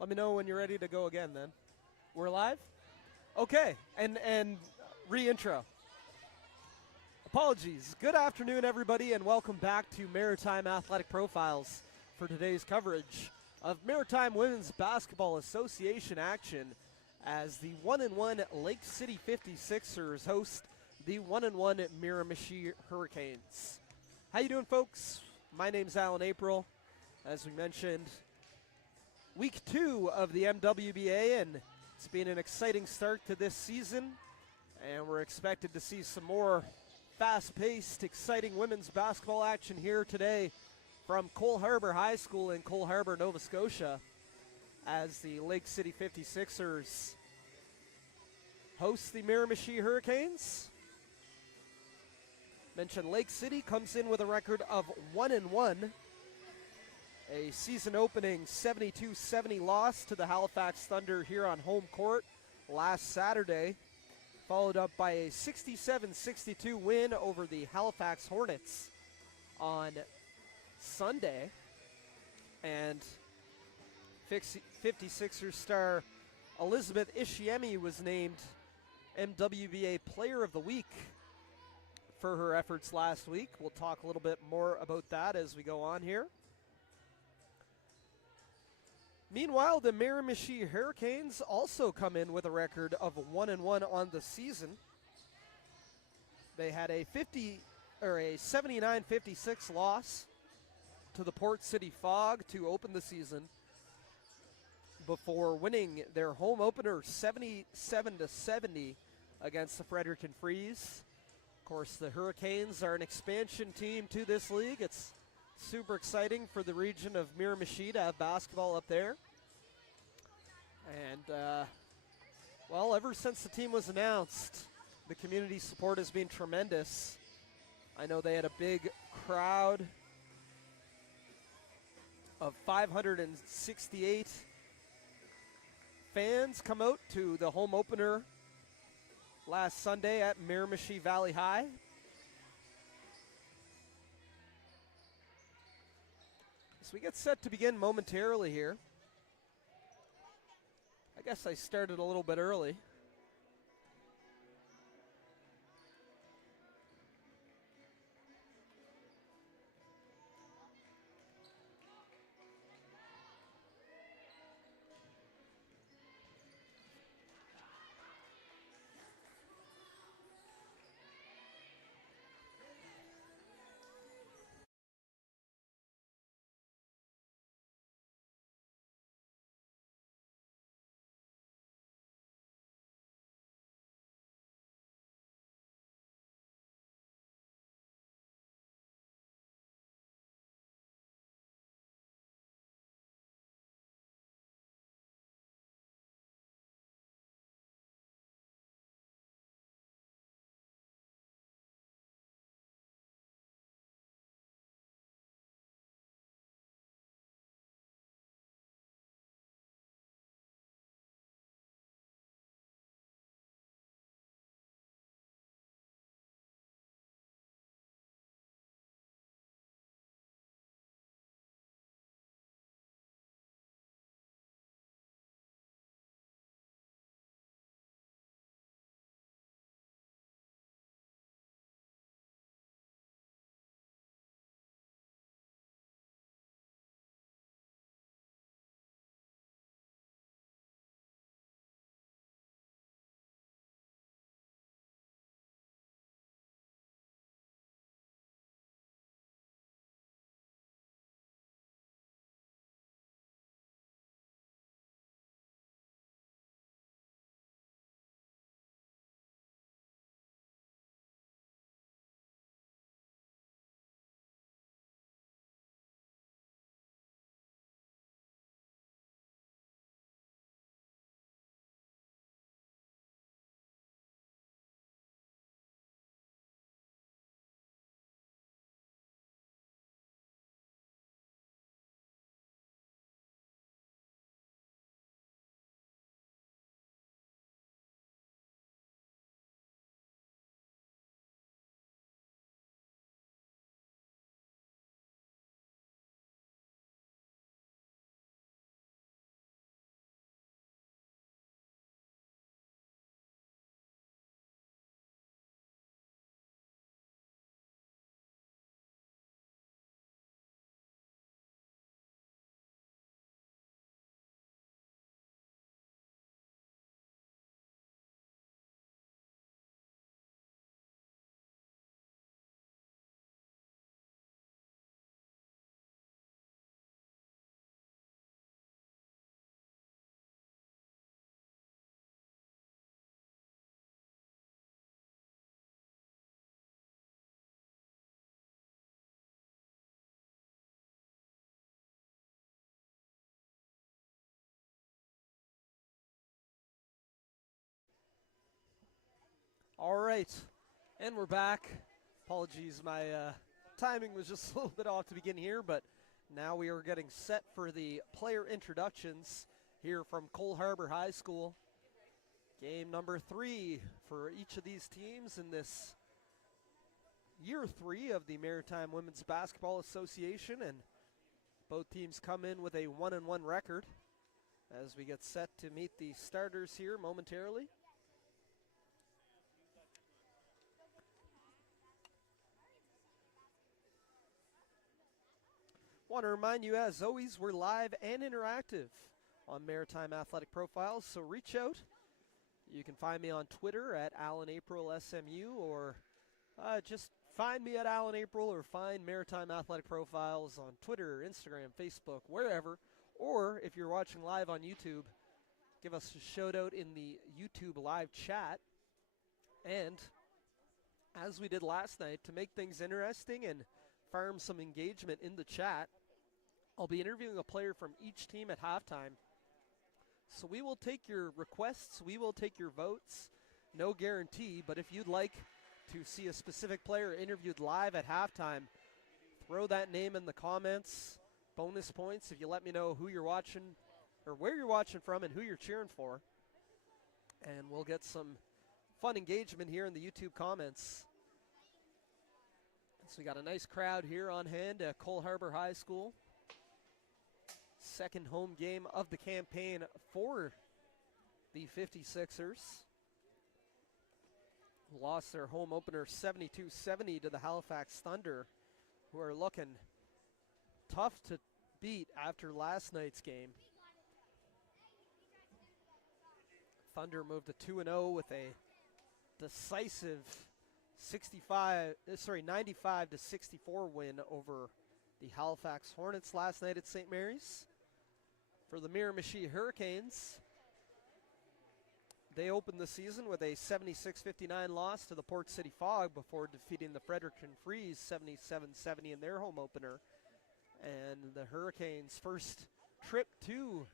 Let me know when you're ready to go again then. We're live? Okay, and re-intro. Apologies. Good afternoon, everybody, and welcome back to Maritime Athletic Profiles for today's coverage of Maritime Women's Basketball Association action as the 1-1 Lake City 56ers host the 1-1 Miramichi Her-icanes. How you doing, folks? My name's Alan April. As we mentioned, week 2 of the MWBA, and it's been an exciting start to this season, and we're expected to see some more fast-paced, exciting women's basketball action here today from Cole Harbour High School in Cole Harbour, Nova Scotia, as the Lake City 56ers host the Miramichi Her-icanes. Mentioned Lake City comes in with a record of 1-1. A season-opening 72-70 loss to the Halifax Thunder here on home court last Saturday, followed up by a 67-62 win over the Halifax Hornets on Sunday. And 56ers star Elizabeth Ishiemi was named MWBA Player of the Week for her efforts last week. We'll talk a little bit more about that as we go on here. Meanwhile, the Miramichi Her-icanes also come in with a record of 1-1 on the season. They had a 79-56 loss to the Port City Fog to open the season before winning their home opener 77-70 against the Fredericton Freeze. Of course, the Her-icanes are an expansion team to this league. It's super exciting for the region of Miramichi to have basketball up there. And, well, ever since the team was announced, the community support has been tremendous. I know they had a big crowd of 568 fans come out to the home opener last Sunday at Miramichi Valley High. So we get set to begin momentarily here. I guess I started a little bit early. All right, and we're back. Apologies, my timing was just a little bit off to begin here, but now we are getting set for the player introductions here from Cole Harbour High School. Game number 3 for each of these teams in this year 3 of the Maritime Women's Basketball Association, and both teams come in with a 1-1 record as we get set to meet the starters here momentarily. Want to remind you, as always, we're live and interactive on Maritime Athletic Profiles, so reach out. You can find me on Twitter at AlanAprilSMU, or just find me at Alan April, or find Maritime Athletic Profiles on Twitter, Instagram, Facebook, wherever. Or if you're watching live on YouTube, give us a shout out in the YouTube live chat. And as we did last night, to make things interesting and farm some engagement in the chat, I'll be interviewing a player from each team at halftime. So we will take your requests, we will take your votes, no guarantee, but if you'd like to see a specific player interviewed live at halftime, throw that name in the comments. Bonus points if you let me know who you're watching, or where you're watching from and who you're cheering for. And we'll get some fun engagement here in the YouTube comments. So we got a nice crowd here on hand at Cole Harbour High School. Second home game of the campaign for the 56ers. Lost their home opener 72-70 to the Halifax Thunder, who are looking tough to beat after last night's game. Thunder moved to 2-0 with a decisive 95-64 win over the Halifax Hornets last night at St. Mary's. For the Miramichi Her-icanes, they opened the season with a 76-59 loss to the Port City Fog before defeating the Fredericton Freeze 77-70 in their home opener. And the Hurricanes' first trip to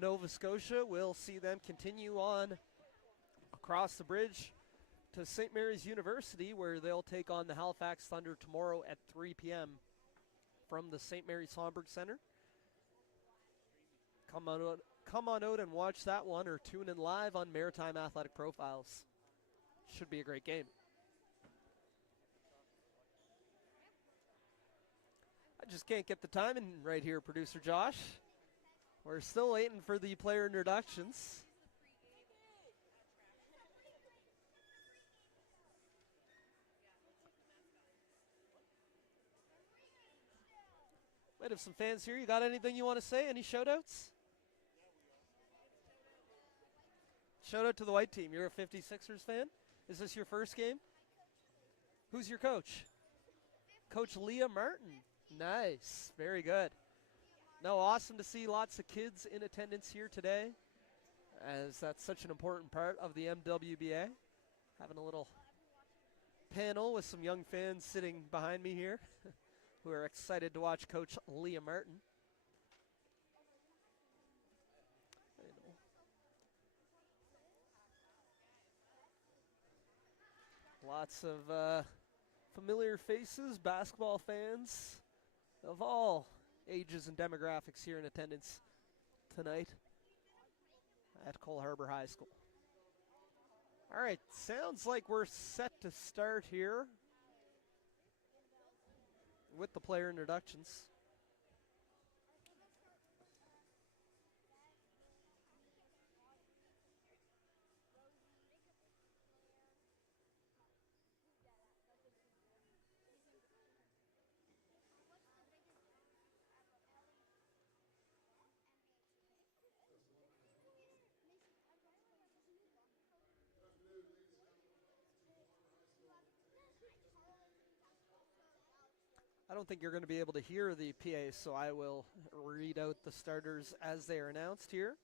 Nova Scotia will see them continue on across the bridge to St. Mary's University, where they'll take on the Halifax Thunder tomorrow at 3 p.m. from the St. Mary's Homburg Center. Come on out and watch that one, or tune in live on Maritime Athletic Profiles. Should be a great game. I just can't get the timing right here, Producer Josh. We're still waiting for the player introductions. Might have some fans here. You got anything you want to say? Any shout-outs? Shout out to the white team. You're a 56ers fan? Is this your first game? Who's your coach? Coach Leah Martin. Nice. Very good. No, awesome to see lots of kids in attendance here today, as that's such an important part of the MWBA. Having a little panel with some young fans sitting behind me here who are excited to watch Coach Leah Martin. Lots of familiar faces, basketball fans of all ages and demographics here in attendance tonight at Cole Harbour High School. All right, sounds like we're set to start here with the player introductions. I don't think you're going to be able to hear the PA, so I will read out the starters as they are announced here.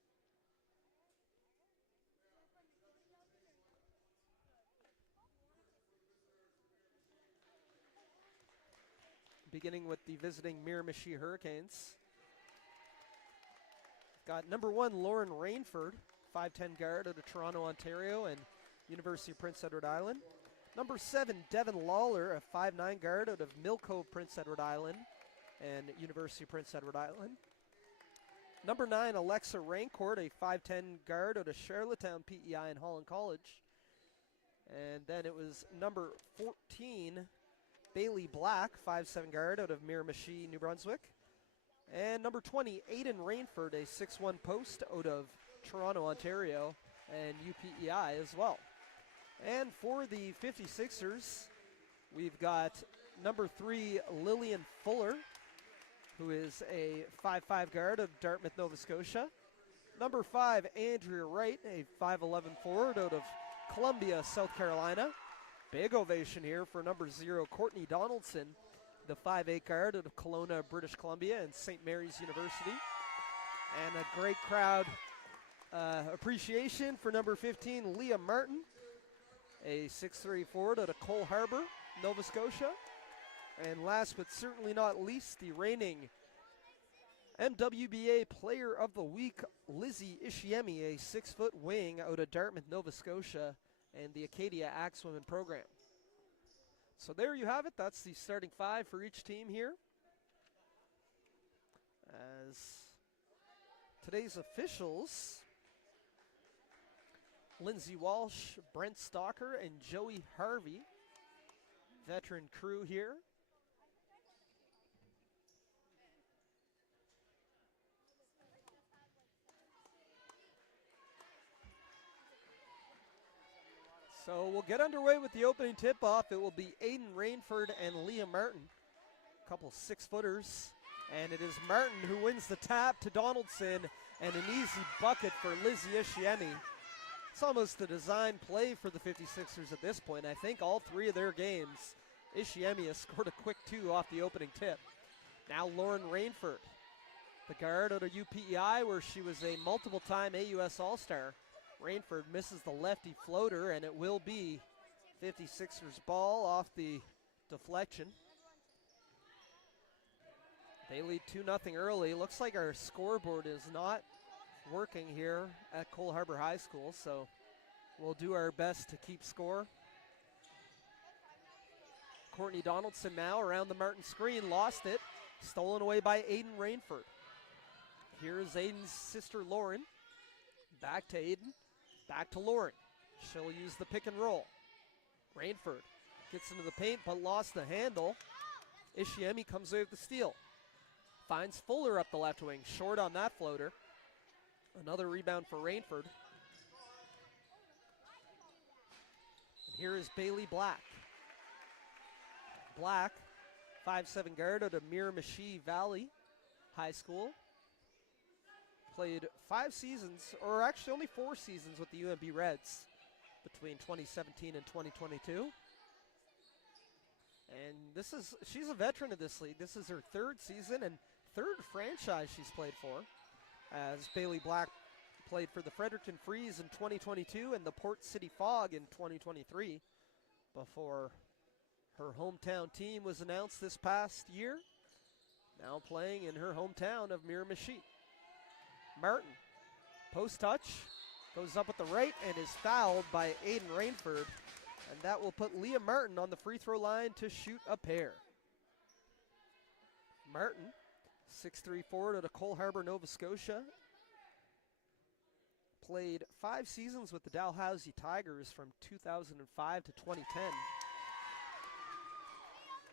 Beginning with the visiting Miramichi Her-icanes. Got number 1, Lauren Rainford, 5'10" guard out of Toronto, Ontario, and University of Prince Edward Island. Number 7, Devin Lawler, a 5'9" guard out of Mill Cove, Prince Edward Island, and University of Prince Edward Island. Number 9, Alexa Rancourt, a 5'10" guard out of Charlottetown, PEI, and Holland College. And then it was number 14, Bailey Black, 5'7" guard out of Miramichi, New Brunswick. And number 20, Aiden Rainford, a 6'1" post out of Toronto, Ontario, and UPEI as well. And for the 56ers, we've got number 3, Lillian Fuller, who is a 5'5" guard of Dartmouth, Nova Scotia. Number 5, Andrea Wright, a 5'11" forward out of Columbia, South Carolina. Big ovation here for number 0, Courtney Donaldson, the 5'8" guard out of Kelowna, British Columbia, and St. Mary's University. And a great crowd appreciation for number 15, Leah Martin, a 6'3" forward out of Cole Harbour, Nova Scotia. And last but certainly not least, the reigning MWBA Player of the Week, Lizzie Ishiemi, a 6-foot wing out of Dartmouth, Nova Scotia, and the Acadia Axwomen program. So there you have it. That's the starting 5 for each team here. As today's officials, Lindsay Walsh, Brent Stalker, and Joey Harvey. Veteran crew here. So we'll get underway with the opening tip-off. It will be Aiden Rainford and Leah Martin, a couple 6-footers. And it is Martin who wins the tap to Donaldson, and an easy bucket for Lizzie Ishiemi. It's almost a design play for the 56ers at this point. I think all 3 of their games, Ishiemi has scored a quick 2 off the opening tip. Now Lauren Rainford, the guard out of UPEI, where she was a multiple-time AUS All-Star. Rainford misses the lefty floater, and it will be 56ers ball off the deflection. They lead 2-0 early. Looks like our scoreboard is not working here at Cole Harbour High School, so we'll do our best to keep score. Courtney Donaldson now around the Martin screen, lost it, stolen away by Aiden Rainford. Here's Aiden's sister Lauren. Back to Aiden, back to Lauren. She'll use the pick and roll. Rainford gets into the paint but lost the handle. Ishiemi comes away with the steal. Finds Fuller up the left wing, short on that floater. Another rebound for Rainford. And here is Bailey Black. Black, 5'7" guard out of Miramichi Valley High School. Played 5 seasons, or actually only 4 seasons with the UMB Reds between 2017 and 2022. And she's a veteran of this league. This is her 3rd season and 3rd franchise she's played for, as Bailey Black played for the Fredericton Freeze in 2022 and the Port City Fog in 2023 before her hometown team was announced this past year. Now playing in her hometown of Miramichi. Martin, post touch, goes up at the right and is fouled by Aiden Rainford. And that will put Leah Martin on the free throw line to shoot a pair. Martin, 6'3" forward out of Cole Harbour, Nova Scotia. Played 5 seasons with the Dalhousie Tigers from 2005 to 2010,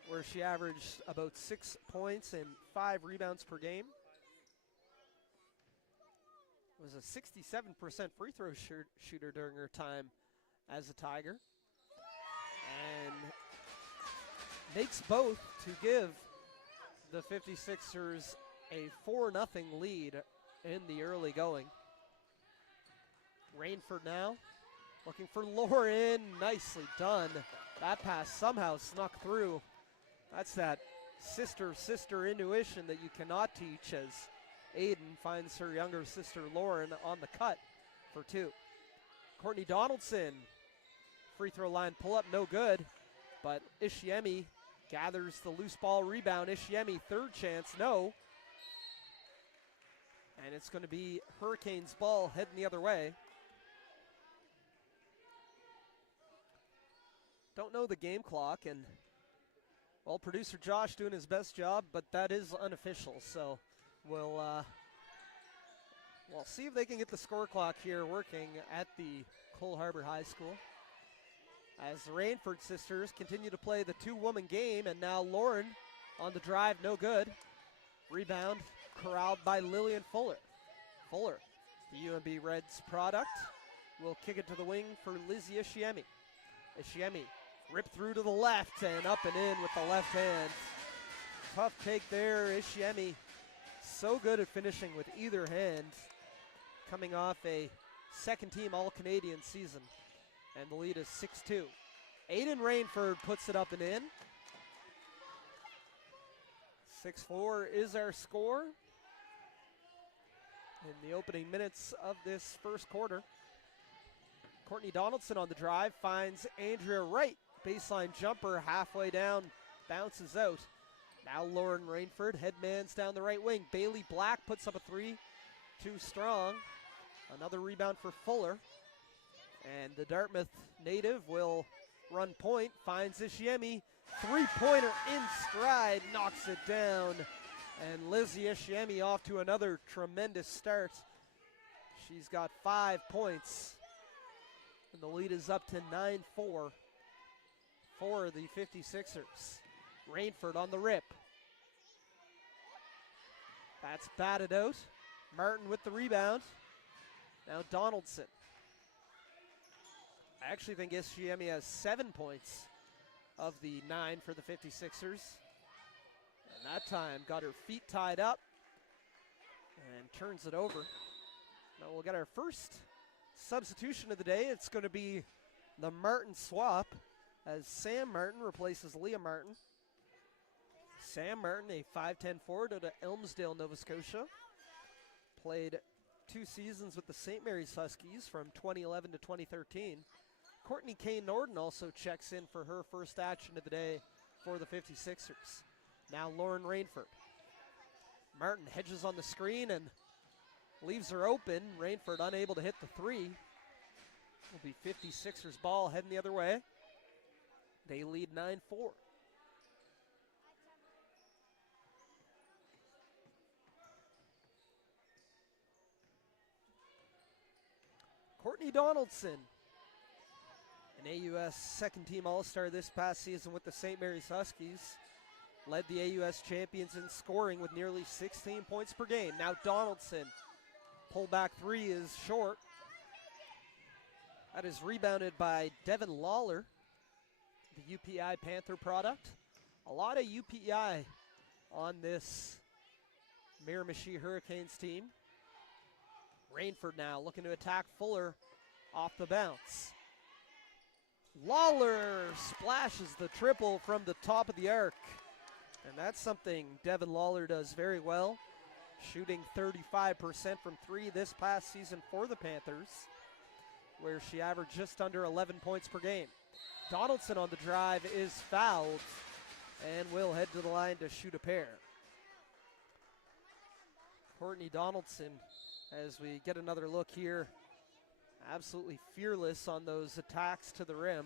where she averaged about 6 points and 5 rebounds per game. Was a 67% free throw shooter during her time as a Tiger. And makes both to give the 56ers a 4-0 lead in the early going. Rainford now looking for Lauren. Nicely done. That pass somehow snuck through. That's that sister intuition that you cannot teach, as Aiden finds her younger sister Lauren on the cut for 2. Courtney Donaldson, free throw line pull up, no good, but Ishiemi gathers the loose ball rebound. Ishiemi, 3rd chance, no. And it's going to be Hurricanes ball heading the other way. don't know the game clock, and well, producer Josh doing his best job, but that is unofficial, so we'll see if they can get the score clock here working at the Cole Harbor High School. As the Rainford sisters continue to play the two-woman game, and now Lauren on the drive, no good. Rebound corralled by Lillian Fuller. Fuller, the UMB Reds product, will kick it to the wing for Lizzie Ishiemi. Ishiemi ripped through to the left and up and in with the left hand. Tough take there, Ishiemi. So good at finishing with either hand, coming off a second-team All-Canadian season. And the lead is 6-2. Aiden Rainford puts it up and in. 6-4 is our score in the opening minutes of this first quarter. Courtney Donaldson on the drive finds Andrea Wright. Baseline jumper halfway down, bounces out. Now Lauren Rainford, headmans down the right wing. Bailey Black puts up a three, too strong. Another rebound for Fuller. And the Dartmouth native will run point, finds Ishiemi. Three-pointer in stride, knocks it down. And Lizzie Ishiemi off to another tremendous start. She's got 5 points. And the lead is up to 9-4 for the 56ers. Rainford on the rip. That's batted out. Martin with the rebound. Now Donaldson. I actually think Ishiemi has 7 points of the 9 for the 56ers. And that time got her feet tied up and turns it over. Now we'll get our first substitution of the day. It's going to be the Martin swap as Sam Martin replaces Leah Martin. Sam Martin, a 5'10" forward out of Elmsdale, Nova Scotia. Played 2 seasons with the St. Mary's Huskies from 2011 to 2013. Courtney Kane Norden also checks in for her first action of the day for the 56ers. Now Lauren Rainford. Martin hedges on the screen and leaves her open. Rainford unable to hit the three. Will be 56ers ball heading the other way. They lead 9-4. Courtney Donaldson, an AUS second-team All-Star this past season with the St. Mary's Huskies, led the AUS champions in scoring with nearly 16 points per game. Now Donaldson, pullback three is short. That is rebounded by Devin Lawler, the UPI Panther product. A lot of UPI on this Miramichi Her-icanes team. Rainford now looking to attack Fuller off the bounce. Lawler splashes the triple from the top of the arc. And that's something Devin Lawler does very well. Shooting 35% from three this past season for the Panthers, where she averaged just under 11 points per game. Donaldson on the drive is fouled and will head to the line to shoot a pair. Courtney Donaldson, as we get another look here, absolutely fearless on those attacks to the rim.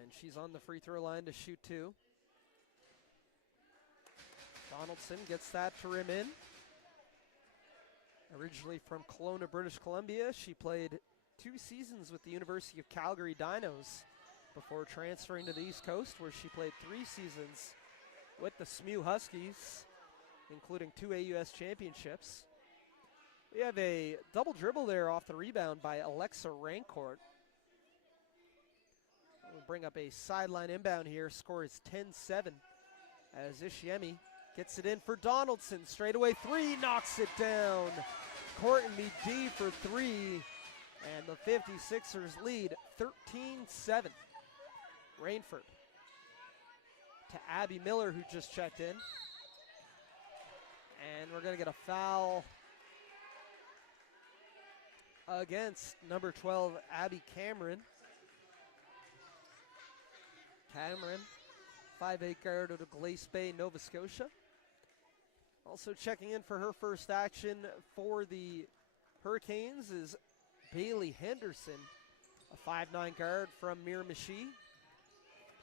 And she's on the free throw line to shoot two. Donaldson gets that to rim in. Originally from Kelowna, British Columbia, she played 2 seasons with the University of Calgary Dinos before transferring to the East Coast, where she played 3 seasons with the SMU Huskies, including 2 AUS championships. We have a double dribble there off the rebound by Alexa Rancourt. We'll bring up a sideline inbound here. Score is 10-7 as Ishiemi gets it in for Donaldson. Straightaway three, knocks it down. Courtney D for three, and the 56ers lead 13-7. Rainford to Abby Miller, who just checked in. And we're going to get a foul against number 12, Abby Cameron. Cameron, 5'8" guard out of Glace Bay, Nova Scotia. Also checking in for her first action for the Hurricanes is Bailey Henderson. a 5'9" guard from Miramichi.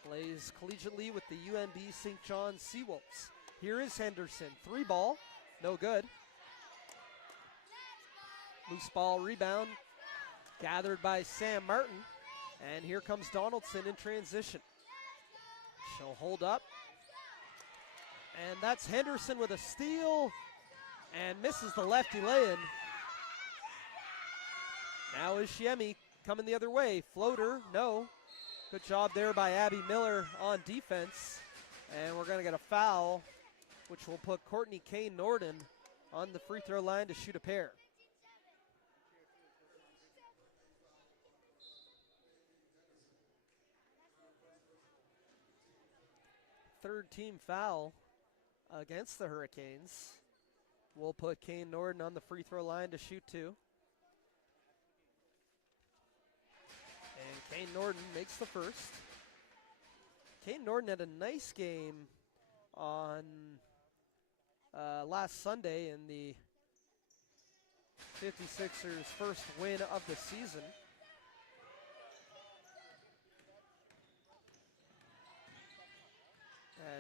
Plays collegiately with the UNB St. John's Seawolves. Here is Henderson. 3 ball. No good. Loose ball rebound. Gathered by Sam Martin. And here comes Donaldson in transition. She'll hold up. And that's Henderson with a steal. And misses the lefty lay-in. Now Ishiemi coming the other way. Floater, no. Good job there by Abby Miller on defense. And we're going to get a foul, which will put Courtney Kane Norden on the free throw line to shoot a pair. Third team foul against the Hurricanes. We'll put Kane Norden on the free throw line to shoot 2. And Kane Norden makes the first. Kane Norden had a nice game on last Sunday in the 56ers' first win of the season.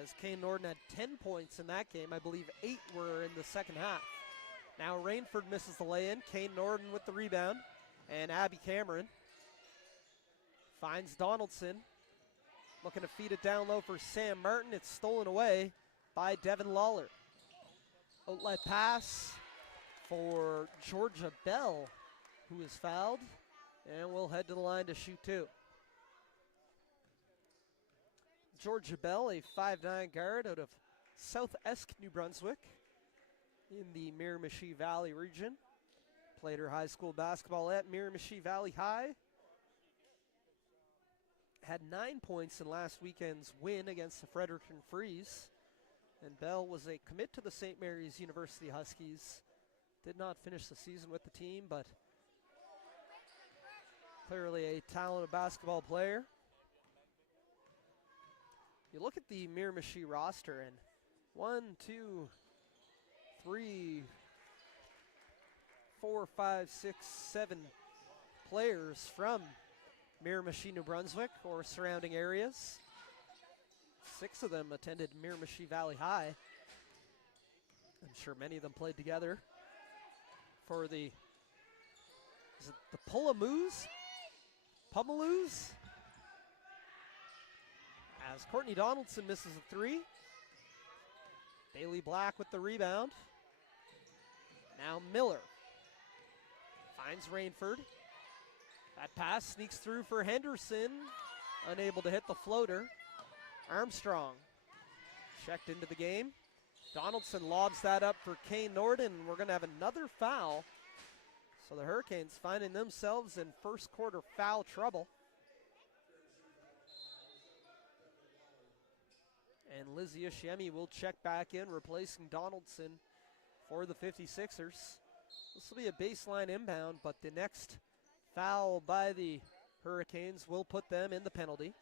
As Kane Norden had 10 points in that game. I believe 8 were in the second half. Now Rainford misses the lay-in. Kane Norden with the rebound. And Abby Cameron finds Donaldson. Looking to feed it down low for Sam Martin. It's stolen away by Devin Lawler. Outlet pass for Georgia Bell, who is fouled. And we'll head to the line to shoot 2. Georgia Bell, a 5'9" guard out of South Esk, New Brunswick, in the Miramichi Valley region. Played her high school basketball at Miramichi Valley High. Had 9 points in last weekend's win against the Fredericton Freeze. And Bell was a commit to the St. Mary's University Huskies. Did not finish the season with the team, but clearly a talented basketball player. You look at the Miramichi roster, and 1, 2, 3, 4, 5, 6, 7 players from Miramichi, New Brunswick, or surrounding areas. 6 of them attended Miramichi Valley High. I'm sure many of them played together for the, is it the Pumaloos? As Courtney Donaldson misses a 3. Bailey Black with the rebound. Now Miller finds Rainford. That pass sneaks through for Henderson. Unable to hit the floater. Armstrong checked into the game. Donaldson lobs that up for Kane Norden. We're going to have another foul. So the Hurricanes finding themselves in first quarter foul trouble. And Lizzie Ishiemi will check back in, replacing Donaldson for the 56ers. This will be a baseline inbound, but the next foul by the Hurricanes will put them in the penalty.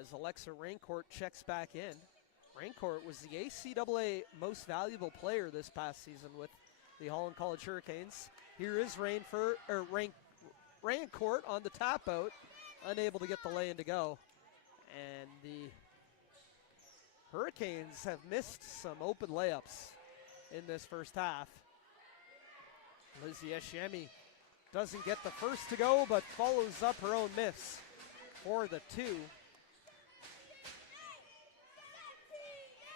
As Alexa Raincourt checks back in. Raincourt was the ACAA most valuable player this past season with the Holland College Hurricanes. Here is Raincourt on the tap out, unable to get the lay-in to go. And the Hurricanes have missed some open layups in this first half. Lizzie Ishiemi doesn't get the first to go, but follows up her own miss for the 2.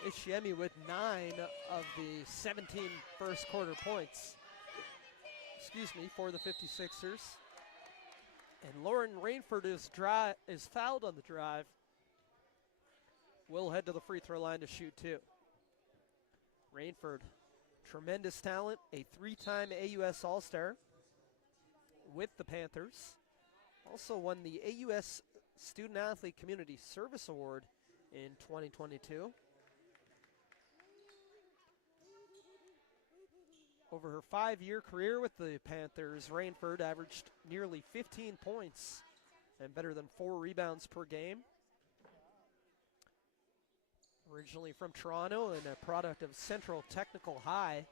Ishiemi with 9 of the 17 first quarter points. For the 56ers. And Lauren Rainford is fouled on the drive. Will head to the free throw line to shoot 2. Rainford, tremendous talent, a 3-time AUS All-Star with the Panthers. Also won the AUS Student Athlete Community Service Award in 2022. Over her 5-year career with the Panthers, Rainford averaged nearly 15 points and better than 4 rebounds per game. Originally from Toronto and a product of Central Technical High,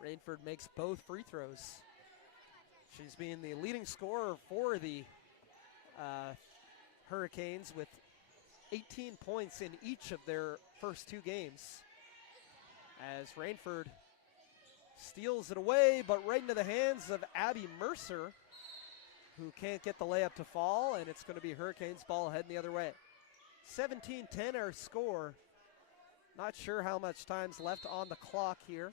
Rainford makes both free throws. She's been the leading scorer for the Hurricanes with 18 points in each of their first 2 games. As Rainford steals it away, but right into the hands of Abby Mercer, who can't get the layup to fall, and it's going to be Hurricanes ball heading the other way. 17-10 our score. Not sure how much time's left on the clock here.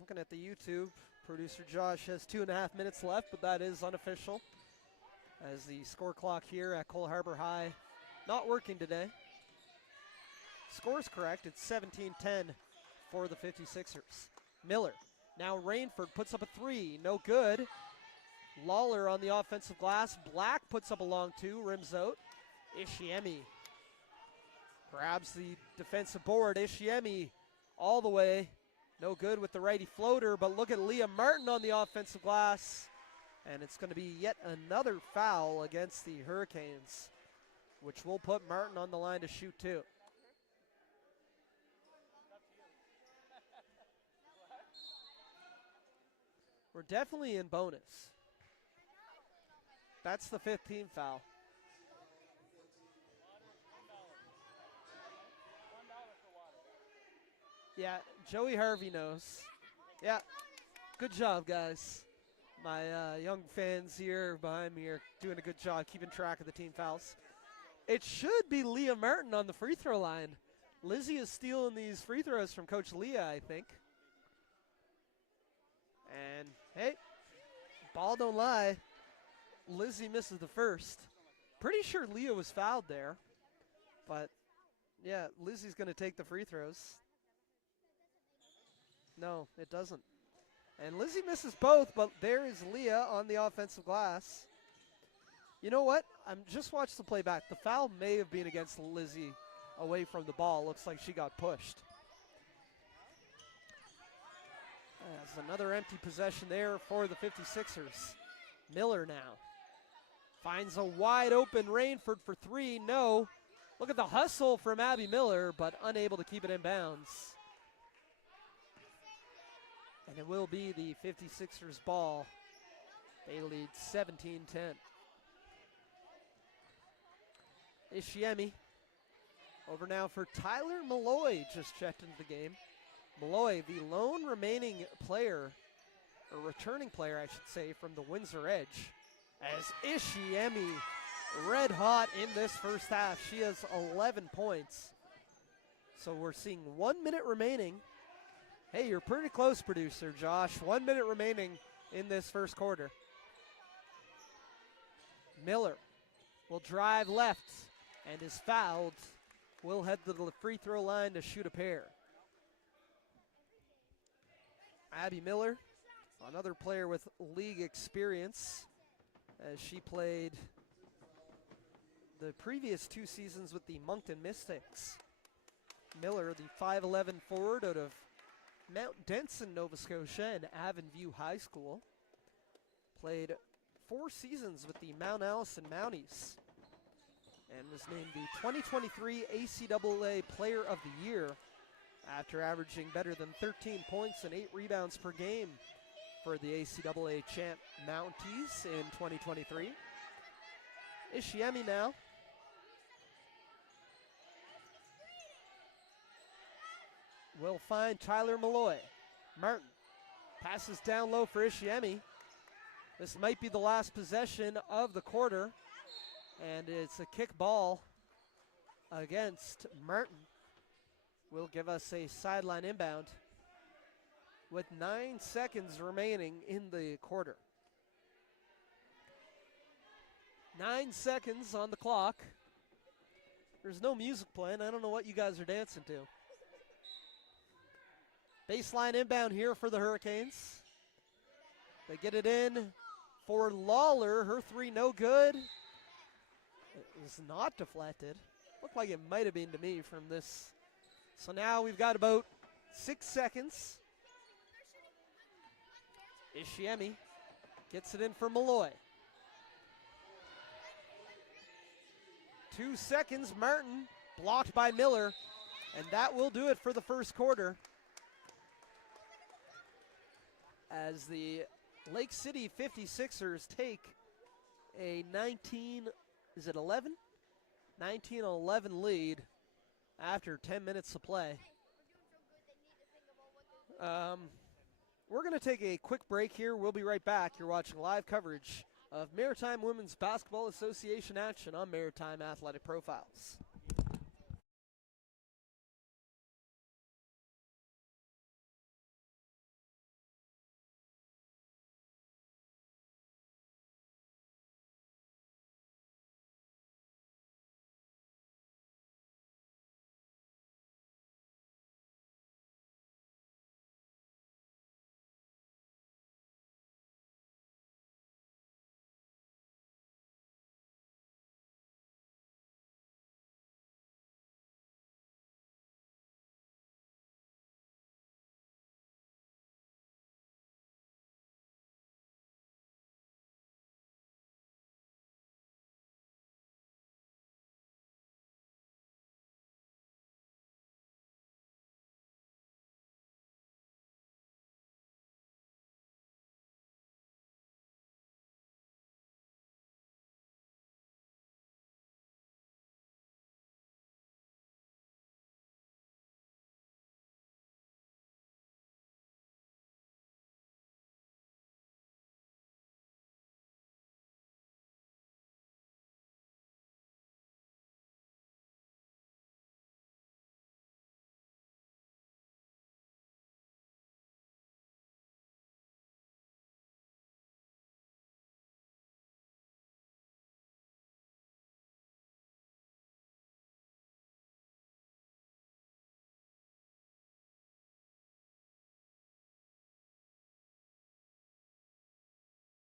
Looking at the YouTube, producer Josh has 2.5 minutes left, but that is unofficial, as the score clock here at Cole Harbour High not working today. Score's correct. It's 17-10 for the 56ers. Miller. Now Rainford puts up a 3. No good. Lawler on the offensive glass. Black puts up a long 2. Rims out. Ishiemi grabs the defensive board. Ishiemi all the way. No good with the righty floater, but look at Leah Martin on the offensive glass. And it's going to be yet another foul against the Hurricanes, which will put Martin on the line to shoot 2. We're definitely in bonus. That's the 5th team foul. Yeah, Joey Harvey knows. Yeah, good job, guys. My young fans here behind me are doing a good job keeping track of the team fouls. It should be Leah Martin on the free throw line. Lizzie is stealing these free throws from Coach Leah, I think. And, hey, ball don't lie. Lizzie misses the first. Pretty sure Leah was fouled there. But, yeah, Lizzie's going to take the free throws. No, it doesn't. And Lizzie misses both, but there is Leah on the offensive glass. You know what? I'm just watched the playback. The foul may have been against Lizzie away from the ball. Looks like she got pushed. That's another empty possession there for the 56ers. Miller now finds a wide open Rainford for 3. No. Look at the hustle from Abby Miller, but unable to keep it in bounds. And it will be the 56ers ball. They lead 17-10. Ishiemi over now for Tyler Malloy, just checked into the game. Malloy, the lone remaining player, or returning player I should say, from the Windsor Edge, as Ishiemi red hot in this first half. She has 11 points. So we're seeing 1 minute remaining. Hey, you're pretty close, producer Josh. 1 minute remaining in this first quarter. Miller will drive left and is fouled. Will head to the free throw line to shoot a pair. Abby Miller, another player with league experience, as she played the previous 2 seasons with the Moncton Mystics. Miller, the 5'11 forward out of Mount Denson, Nova Scotia, and Avonview High School. Played 4 seasons with the Mount Allison Mounties and was named the 2023 ACAA Player of the Year after averaging better than 13 points and 8 rebounds per game for the ACAA champ Mounties in 2023. Ishiemi now. Will find Tyler Malloy. Martin passes down low for Ishiemi. This might be the last possession of the quarter, and it's a kick ball against Martin. Will give us a sideline inbound with 9 seconds remaining in the quarter. 9 seconds on the clock. There's no music playing. I don't know what you guys are dancing to. Baseline inbound here for the Hurricanes. They get it in for Lawler. Her 3 no good. It was not deflected. Looked like it might have been to me from this. So now we've got about 6 seconds. Ishiemi gets it in for Malloy. 2 seconds. Martin blocked by Miller. And that will do it for the first quarter, as the Lake City 56ers take a 19-11 lead after 10 minutes to play. We're going to take a quick break here. We'll be right back. You're watching live coverage of Maritime Women's Basketball Association action on Maritime Athletic Profiles.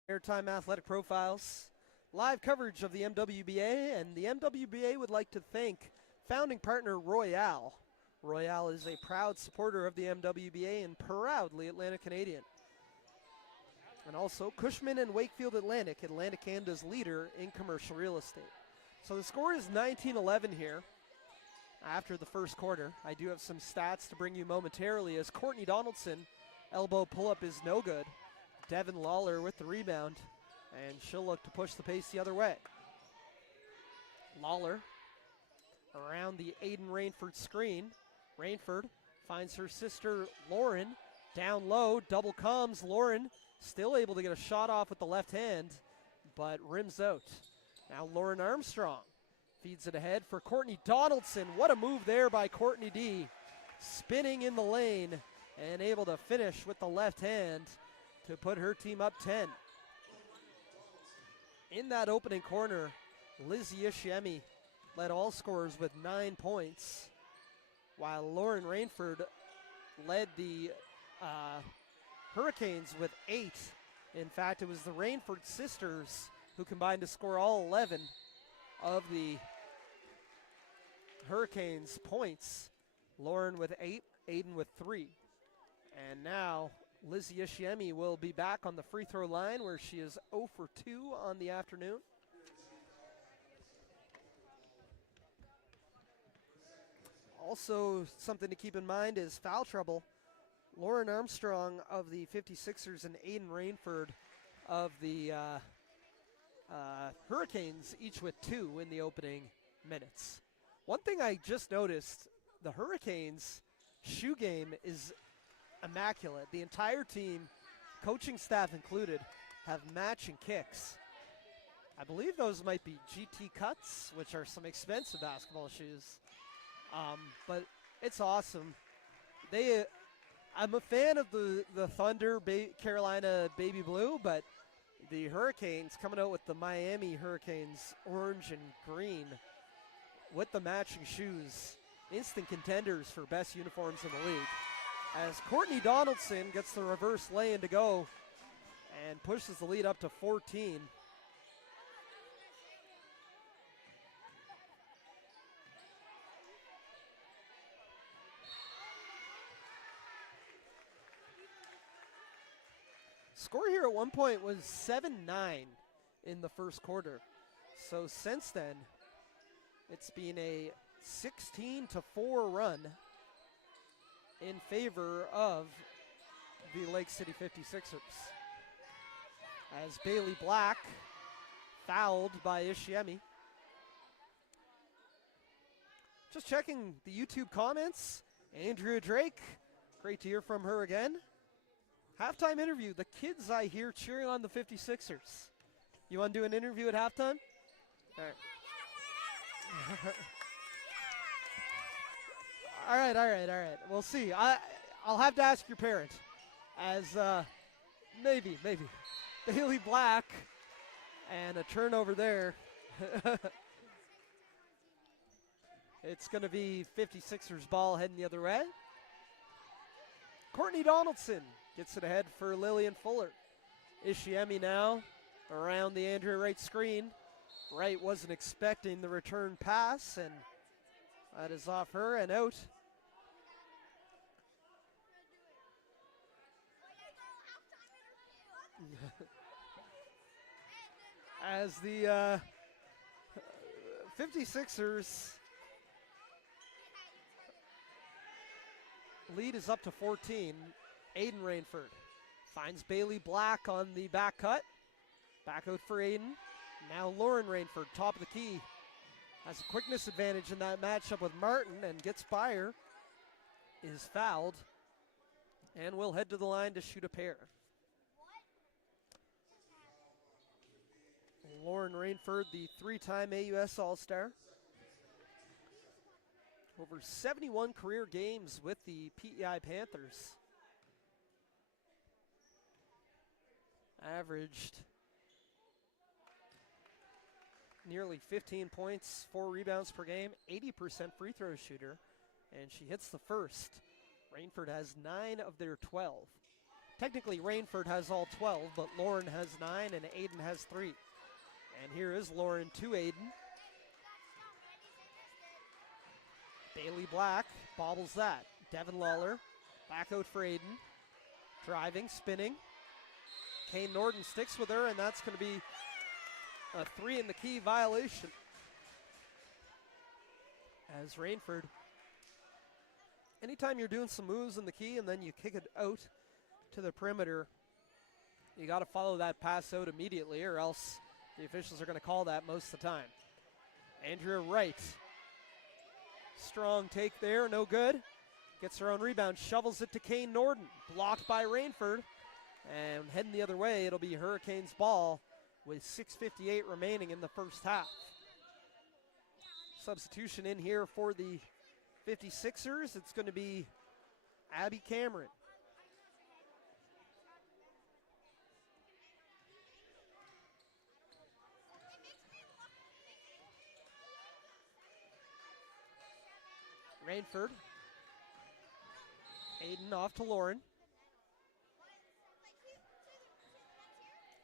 Maritime Athletic Profiles, live coverage of the MWBA, and the MWBA would like to thank founding partner Royale. Royale is a proud supporter of the MWBA and proudly Atlantic Canadian. And also Cushman and Wakefield Atlantic, Atlantic Canada's leader in commercial real estate. So the score is 19-11 here after the first quarter. I do have some stats to bring you momentarily, as Courtney Donaldson, elbow pull-up is no good. Devin Lawler with the rebound, and she'll look to push the pace the other way. Lawler around the Aiden Rainford screen. Rainford finds her sister Lauren down low, double comes. Lauren still able to get a shot off with the left hand, but rims out. Now Lauren Armstrong feeds it ahead for Courtney Donaldson. What a move there by Courtney D. Spinning in the lane and able to finish with the left hand to put her team up 10. In that opening corner, Lizzie Ishiemi led all scorers with 9 points, while Lauren Rainford led the Hurricanes with 8. In fact, it was the Rainford sisters who combined to score all 11 of the Hurricanes' points. Lauren with 8, Aiden with 3. And now Lizzie Ishiemi will be back on the free throw line, where she is 0 for 2 on the afternoon. Also, something to keep in mind is foul trouble. Lauren Armstrong of the 56ers and Aiden Rainford of the Hurricanes, each with 2 in the opening minutes. One thing I just noticed, the Hurricanes' shoe game is immaculate. The entire team, coaching staff included, have matching kicks. I believe those might be GT Cuts, which are some expensive basketball shoes. But it's awesome. I'm a fan of the Thunder Carolina Baby Blue, but the Hurricanes coming out with the Miami Hurricanes orange and green with the matching shoes. Instant contenders for best uniforms in the league. As Courtney Donaldson gets the reverse lay-in to go and pushes the lead up to 14. Score here at one point was 7-9 in the first quarter. So since then, it's been a 16-4 run in favor of the Lake City 56ers. As Bailey Black fouled by Ishiemi. Just checking the YouTube comments. Andrea Drake, great to hear from her again. Halftime interview, the kids I hear cheering on the 56ers. You want to do an interview at halftime? All right. all right. We'll see. I'll have to ask your parent. As maybe. Bailey Black and a turnover there. It's going to be 56ers ball heading the other way. Courtney Donaldson gets it ahead for Lillian Fuller. Ishiemi now around the Andrea Wright screen. Wright wasn't expecting the return pass, and that is off her and out. As the 56ers lead is up to 14. Aiden Rainford finds Bailey Black on the back cut. Back out for Aiden. Now Lauren Rainford, top of the key. Has a quickness advantage in that matchup with Martin and gets by her. Is fouled. And will head to the line to shoot a pair. Lauren Rainford, the three-time AUS All-Star. Over 71 career games with the PEI Panthers. Averaged nearly 15 points, 4 rebounds per game, 80% free throw shooter, and she hits the first. Rainford has 9 of their 12. Technically, Rainford has all 12, but Lauren has 9 and Aiden has 3. And here is Lauren to Aiden. Bailey Black bobbles that. Devin Lawler back out for Aiden. Driving, spinning. Kane Norton sticks with her, and that's going to be a 3 in the key violation. As Rainford, anytime you're doing some moves in the key and then you kick it out to the perimeter, you got to follow that pass out immediately, or else the officials are going to call that most of the time. Andrea Wright. Strong take there, no good. Gets her own rebound, shovels it to Kane Norton. Blocked by Rainford. And heading the other way, it'll be Hurricanes ball with 6:58 remaining in the first half. Substitution in here for the 56ers. It's going to be Abby Cameron. Rainford. Aiden off to Lauren.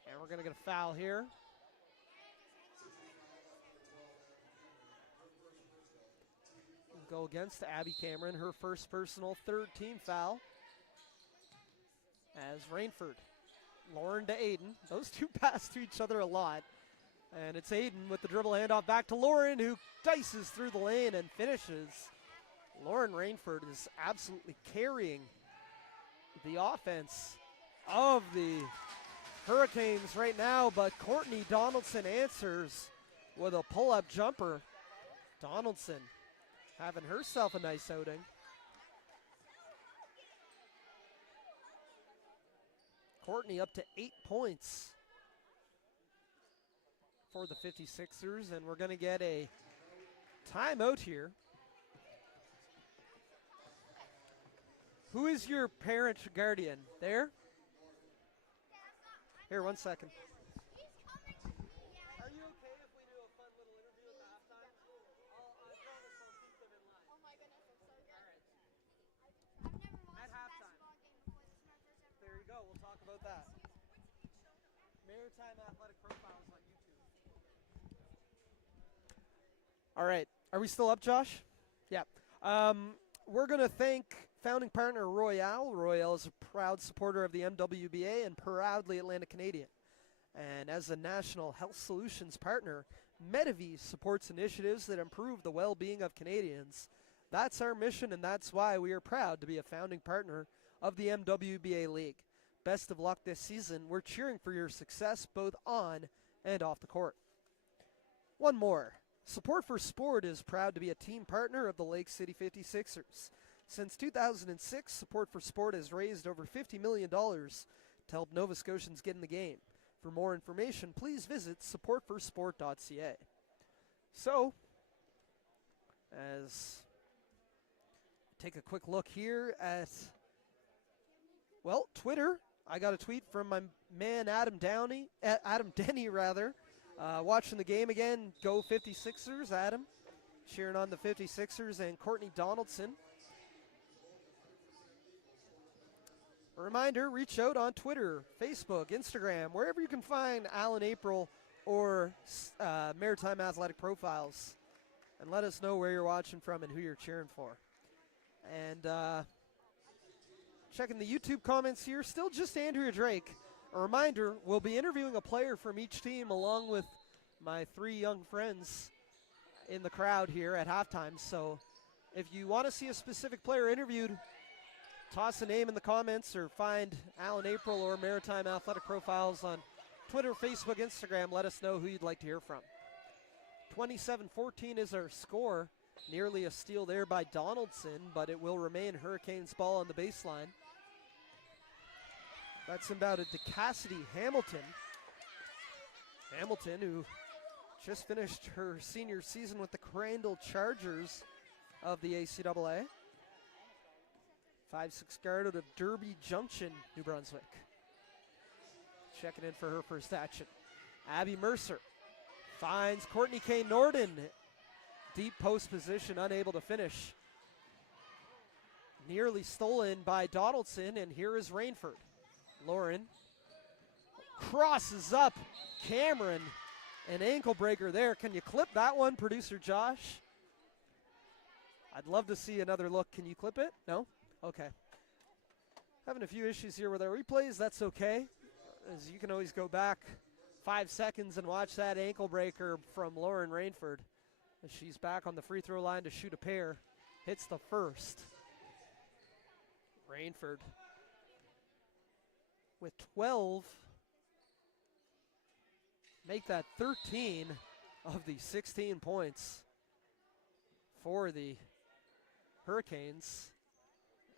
And we're going to get a foul here. Go against Abby Cameron, her first personal, third team foul. As Rainford, Lauren to Aiden. Those two pass to each other a lot. And it's Aiden with the dribble handoff back to Lauren, who dices through the lane and finishes. Lauren Rainford is absolutely carrying the offense of the Hurricanes right now, but Courtney Donaldson answers with a pull-up jumper. Donaldson having herself a nice outing. Courtney up to 8 points for the 56ers, and we're going to get a timeout here. Who is your parent guardian? There? Here, 1 second. Are you okay if we do a fun little interview at the halftime? I promise I'll keep them in line. Oh my goodness, I'm so good. All right. I've never watched At a halftime. basketball game before. This is my first ever. There you go. We'll talk about that. Maritime Athletic Profiles on YouTube. All right. Are we still up, Josh? Yeah. We're going to thank founding partner Royale. Royale is a proud supporter of the MWBA and proudly Atlantic Canadian. And as a national health solutions partner, MWBA supports initiatives that improve the well-being of Canadians. That's our mission, and that's why we are proud to be a founding partner of the MWBA League. Best of luck this season. We're cheering for your success both on and off the court. One more. Support for Sport is proud to be a team partner of the Lake City 56ers. Since 2006, Support for Sport has raised over $50 million to help Nova Scotians get in the game. For more information, please visit supportforsport.ca. So, as take a quick look here at, well, Twitter. I got a tweet from my man Adam Denny, watching the game again. Go 56ers, Adam. Cheering on the 56ers and Courtney Donaldson. A reminder, reach out on Twitter, Facebook, Instagram, wherever you can find Alan April or Maritime Athletic Profiles. And let us know where you're watching from and who you're cheering for. And checking the YouTube comments here, still just Andrea Drake. A reminder, we'll be interviewing a player from each team along with my three young friends in the crowd here at halftime. So if you want to see a specific player interviewed, toss a name in the comments or find Alan April or Maritime Athletic Profiles on Twitter, Facebook, Instagram. Let us know who you'd like to hear from. 27-14 is our score. Nearly a steal there by Donaldson, but it will remain Hurricanes ball on the baseline. That's inbounded to Cassidy Hamilton. Hamilton, who just finished her senior season with the Crandall Chargers of the ACAA. 5'6" guard out of Derby Junction, New Brunswick. Checking in for her first action. Abby Mercer finds Courtney K. Norden. Deep post position, unable to finish. Nearly stolen by Donaldson, and here is Rainford. Lauren crosses up Cameron. An ankle breaker there. Can you clip that one, producer Josh? I'd love to see another look. Can you clip it? No? Okay. Having a few issues here with our replays. That's okay, as you can always go back 5 seconds and watch that ankle breaker from Lauren Rainford. As she's back on the free throw line to shoot a pair. Hits the first. Rainford with 12. Make that 13 of the 16 points for the Hurricanes.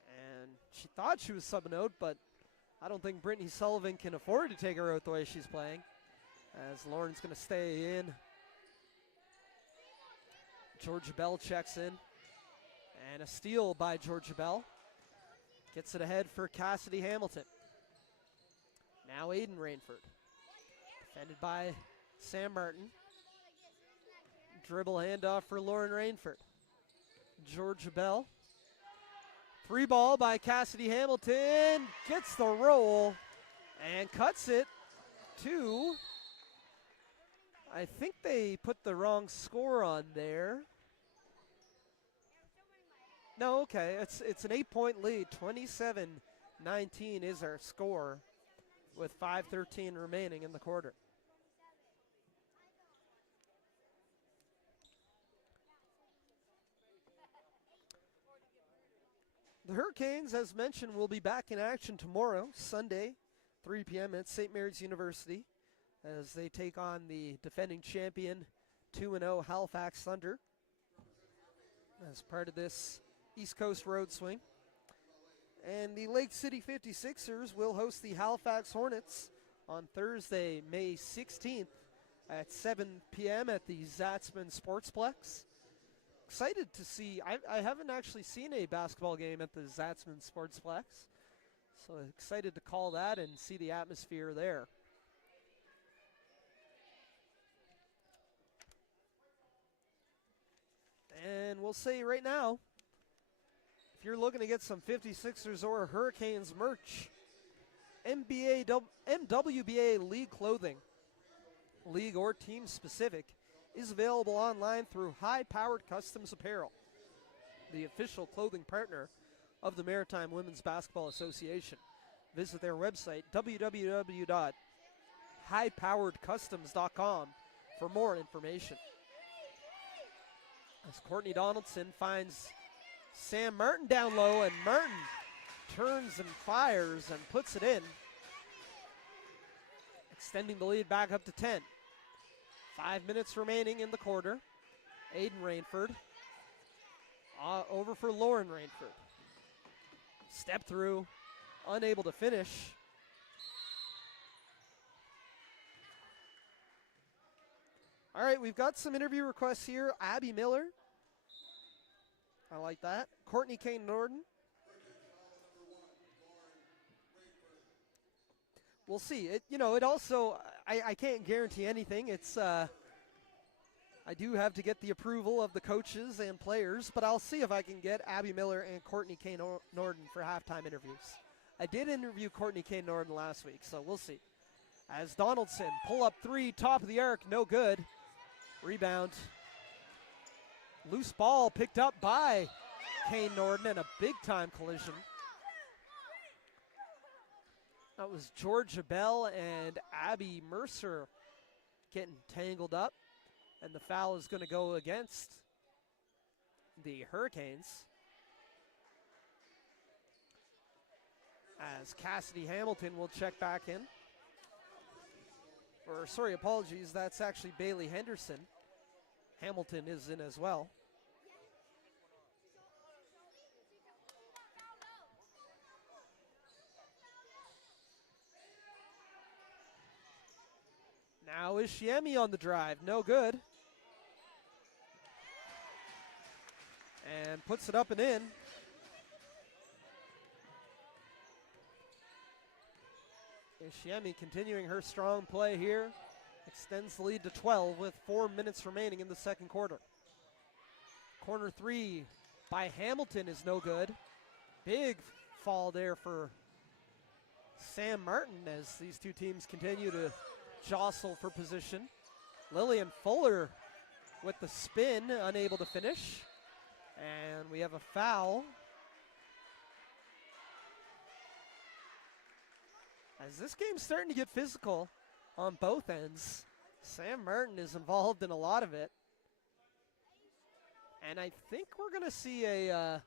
And she thought she was subbing out, but I don't think Brittany Sullivan can afford to take her out the way she's playing, as Lauren's going to stay in. Georgia Bell checks in. And a steal by Georgia Bell. Gets it ahead for Cassidy Hamilton. Now Aiden Rainford. Defended by Sam Martin. Dribble handoff for Lauren Rainford. Georgia Bell. Free ball by Cassidy Hamilton. Gets the roll and cuts it to, I think they put the wrong score on there. No, okay, it's an 8-point lead. 27-19 is our score with 5:13 remaining in the quarter. The Hurricanes, as mentioned, will be back in action tomorrow, Sunday, 3 p.m. at St. Mary's University, as they take on the defending champion 2-0 Halifax Thunder as part of this East Coast road swing. And the Lake City 56ers will host the Halifax Hornets on Thursday, May 16th at 7 p.m. at the Zatzman Sportsplex. Excited to see, I haven't actually seen a basketball game at the Zatzman Sportsplex, so excited to call that and see the atmosphere there. And we'll say right now, if you're looking to get some 56ers or Hurricanes merch, MWBA League clothing, league or team specific, is available online through High Powered Customs Apparel, the official clothing partner of the Maritime Women's Basketball Association. Visit their website, www.highpoweredcustoms.com, for more information. As Courtney Donaldson finds Sam Martin down low, and Martin turns and fires and puts it in, extending the lead back up to 10. 5 minutes remaining in the quarter. Aiden Rainford over for Lauren Rainford. Step through, unable to finish. All right, we've got some interview requests here. Abby Miller. I like that. Courtney Kane Norden. We'll see. It also, I can't guarantee anything. It's, I do have to get the approval of the coaches and players, but I'll see if I can get Abby Miller and Courtney Kane Norden for halftime interviews. I did interview Courtney Kane Norden last week, so we'll see. As Donaldson, pull up three, top of the arc, no good. Rebound. Loose ball picked up by Kane Norden, and a big-time collision. That was Georgia Bell and Abby Mercer getting tangled up, and the foul is going to go against the Hurricanes. As Cassidy Hamilton will check back in. Apologies, that's actually Bailey Henderson. Hamilton is in as well. Now Ishiemi on the drive, no good. And puts it up and in. Ishiemi continuing her strong play here. Extends the lead to 12 with 4 minutes remaining in the second quarter. Corner three by Hamilton is no good. Big fall there for Sam Martin as these two teams continue to jostle for position. Lillian Fuller with the spin, unable to finish. And we have a foul. As this game's starting to get physical on both ends. Sam Martin is involved in a lot of it. And I think we're going to see a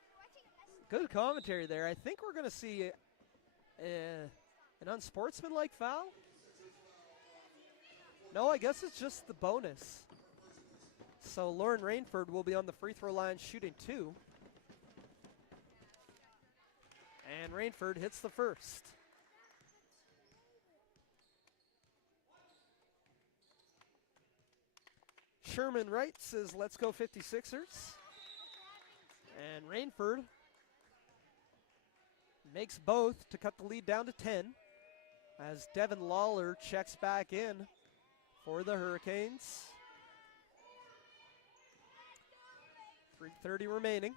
good commentary there. I think we're going to see an unsportsmanlike foul. No, I guess it's just the bonus. So Lauren Rainford will be on the free throw line shooting 2. And Rainford hits the first. Sherman Wright says, let's go 56ers. And Rainford makes both to cut the lead down to 10 as Devin Lawler checks back in for the Hurricanes. 3:30 remaining.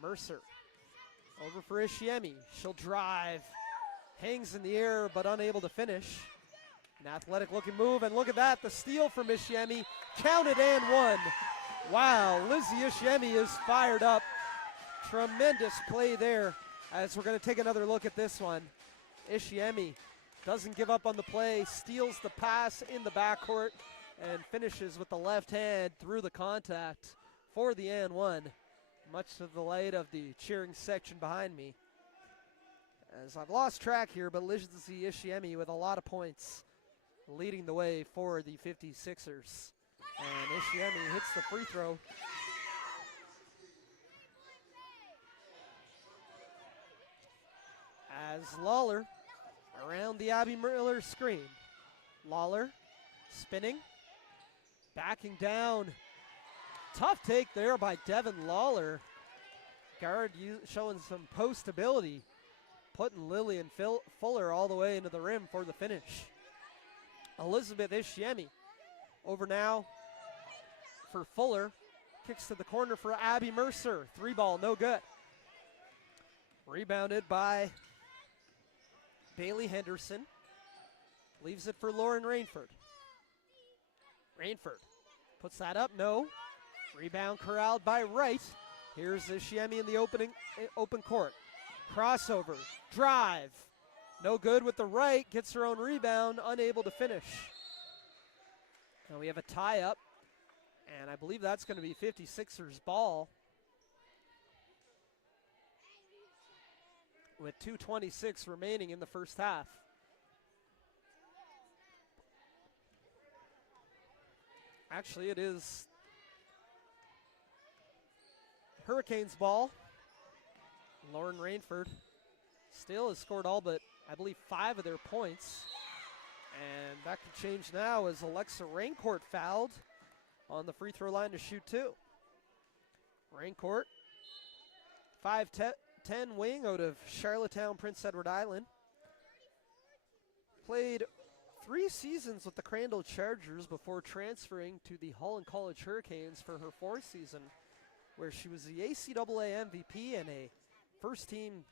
Mercer over for Ishiemi. She'll drive. Hangs in the air but unable to finish. An athletic looking move, and look at that, the steal from Ishiemi. Counted and one. Wow, Lizzie Ishiemi is fired up. Tremendous play there as we're going to take another look at this one. Ishiemi doesn't give up on the play, steals the pass in the backcourt, and finishes with the left hand through the contact for the and one. Much to the delight of the cheering section behind me. As I've lost track here, but Lizzie Ishiemi with a lot of points, leading the way for the 56ers. And Ishiemi hits the free throw. As Lawler around the Abby Miller screen. Lawler spinning, backing down. Tough take there by Devin Lawler. Guard showing some post ability, putting Lillian Fuller all the way into the rim for the finish. Elizabeth Ishiemi over now for Fuller. Kicks to the corner for Abby Mercer. 3-ball, no good. Rebounded by Bailey Henderson. Leaves it for Lauren Rainford. Rainford puts that up, no. Rebound corralled by Wright. Here's Ishiemi in the open court. Crossover, drive. No good with the right, gets her own rebound, unable to finish. Now we have a tie up, and I believe that's going to be 56ers ball with 2:26 remaining in the first half. Actually, it is Hurricanes ball. Lauren Rainford still has scored all but, I believe, 5 of their points. And that could change now as Alexa Raincourt fouled on the free throw line to shoot 2. Raincourt, 5'10" wing out of Charlottetown, Prince Edward Island. Played 3 seasons with the Crandall Chargers before transferring to the Holland College Hurricanes for her 4th season, where she was the ACAA MVP and a first-team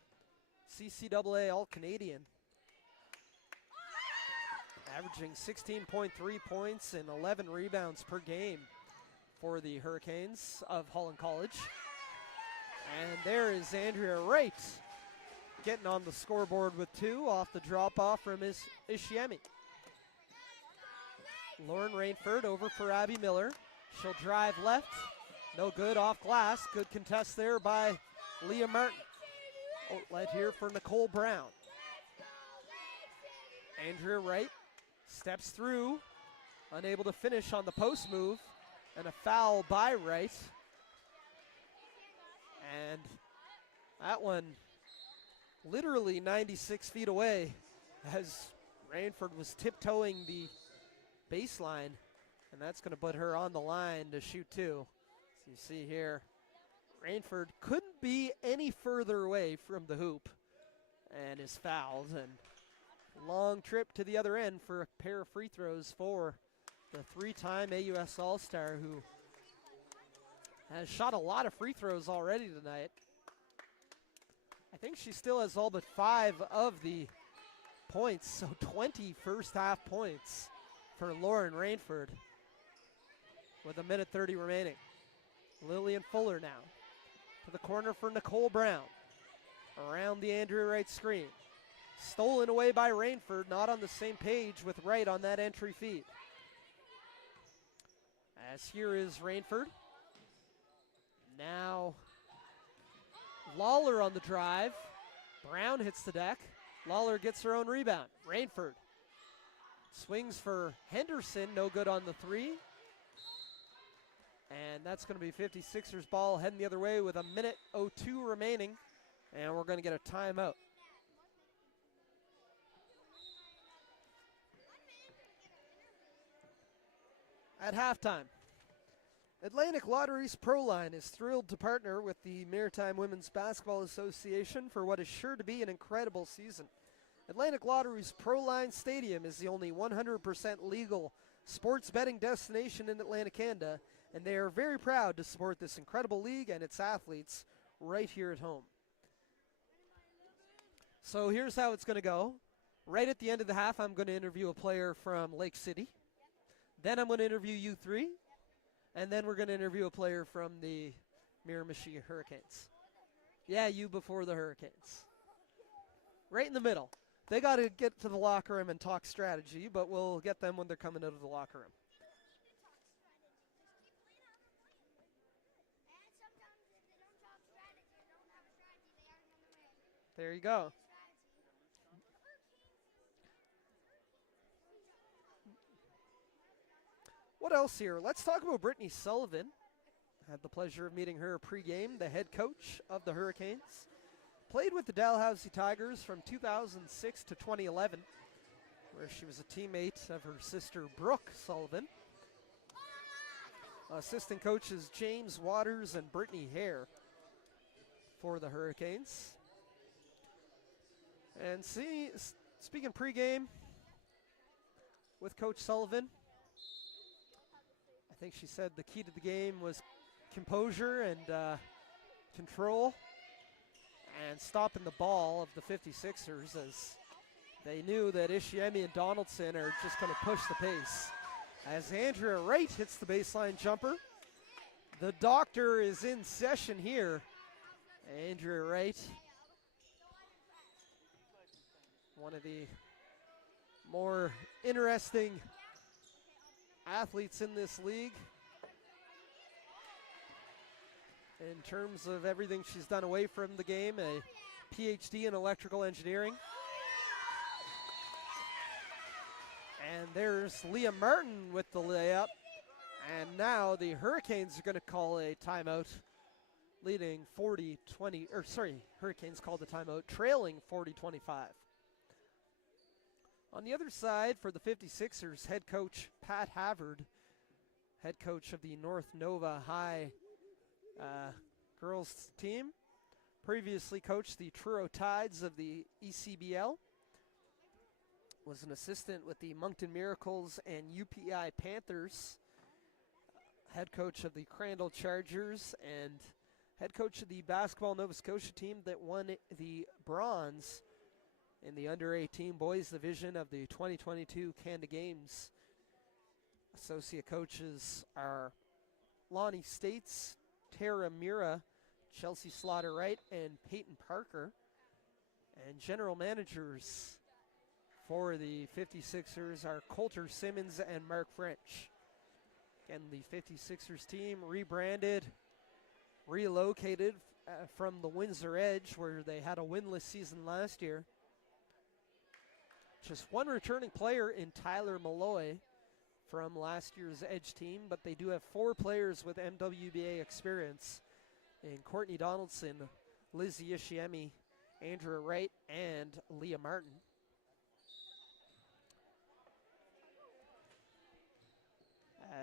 CCAA All-Canadian, averaging 16.3 points and 11 rebounds per game for the Hurricanes of Holland College. And there is Andrea Wright getting on the scoreboard with 2 off the drop-off from Ishiemi. Lauren Rainford over for Abby Miller. She'll drive left. No good, off glass. Good contest there by Leah Martin. Outlet here for Nicole Brown. Andrea Wright steps through, unable to finish on the post move, and a foul by Wright. And that one literally 96 feet away as Rainford was tiptoeing the baseline, and that's going to put her on the line to shoot 2. So you see here, Rainford couldn't be any further away from the hoop and is fouled. And long trip to the other end for a pair of free throws for the 3-time AUS All-Star, who has shot a lot of free throws already tonight. I think she still has all but 5 of the points, so 20 first half points for Lauren Rainford with 1:30 remaining. Lillian Fuller now to the corner for Nicole Brown. Around the Andrea Wright screen. Stolen away by Rainford, not on the same page with Wright on that entry feed. As here is Rainford. Now Lawler on the drive. Brown hits the deck. Lawler gets her own rebound. Rainford swings for Henderson, no good on the 3. And that's going to be 56ers ball heading the other way with 1:02 remaining. And we're going to get a timeout. At halftime, Atlantic Lotteries Pro Line is thrilled to partner with the Maritime Women's Basketball Association for what is sure to be an incredible season. Atlantic Lotteries Pro Line Stadium is the only 100% legal sports betting destination in Atlantic Canada, and they are very proud to support this incredible league and its athletes right here at home. So here's how it's going to go. Right at the end of the half, I'm going to interview a player from Lake City. Then I'm going to interview you 3. And then we're going to interview a player from the Miramichi Her-icanes. Yeah, you before the Hurricanes. Right in the middle. They got to get to the locker room and talk strategy, but we'll get them when they're coming out of the locker room. There you go. What else here? Let's talk about Brittany Sullivan. Had the pleasure of meeting her pregame, the head coach of the Hurricanes. Played with the Dalhousie Tigers from 2006 to 2011, where she was a teammate of her sister Brooke Sullivan. Assistant coaches James Waters and Brittany Hare for the Hurricanes. And speaking pregame with Coach Sullivan, I think she said the key to the game was composure and control and stopping the ball of the 56ers, as they knew that Ishiemi and Donaldson are just going to push the pace. As Andrea Wright hits the baseline jumper, the doctor is in session here. Andrea Wright, one of the more interesting athletes in this league. In terms of everything she's done away from the game, a PhD in electrical engineering. And there's Leah Martin with the layup. And now the Hurricanes are going to call a timeout, leading 40-20, or sorry, Hurricanes called the timeout, trailing 40-25. On the other side for the 56ers, head coach Pat Havard, head coach of the North Nova High girls team, previously coached the Truro Tides of the ECBL, was an assistant with the Moncton Miracles and UPI Panthers, head coach of the Crandall Chargers, and head coach of the Basketball Nova Scotia team that won the bronze in the under-18 boys division of the 2022 Canada Games. Associate coaches are Lonnie States, Tara Mira, Chelsea Slaughter-Wright, and Peyton Parker. And general managers for the 56ers are Coulter Simmons and Mark French. Again, the 56ers team rebranded, relocated from the Windsor Edge, where they had a winless season last year. Just one returning player in Tyler Malloy from last year's Edge team, but they do have 4 players with MWBA experience in Courtney Donaldson, Lizzie Ishiemi, Andrea Wright, and Leah Martin.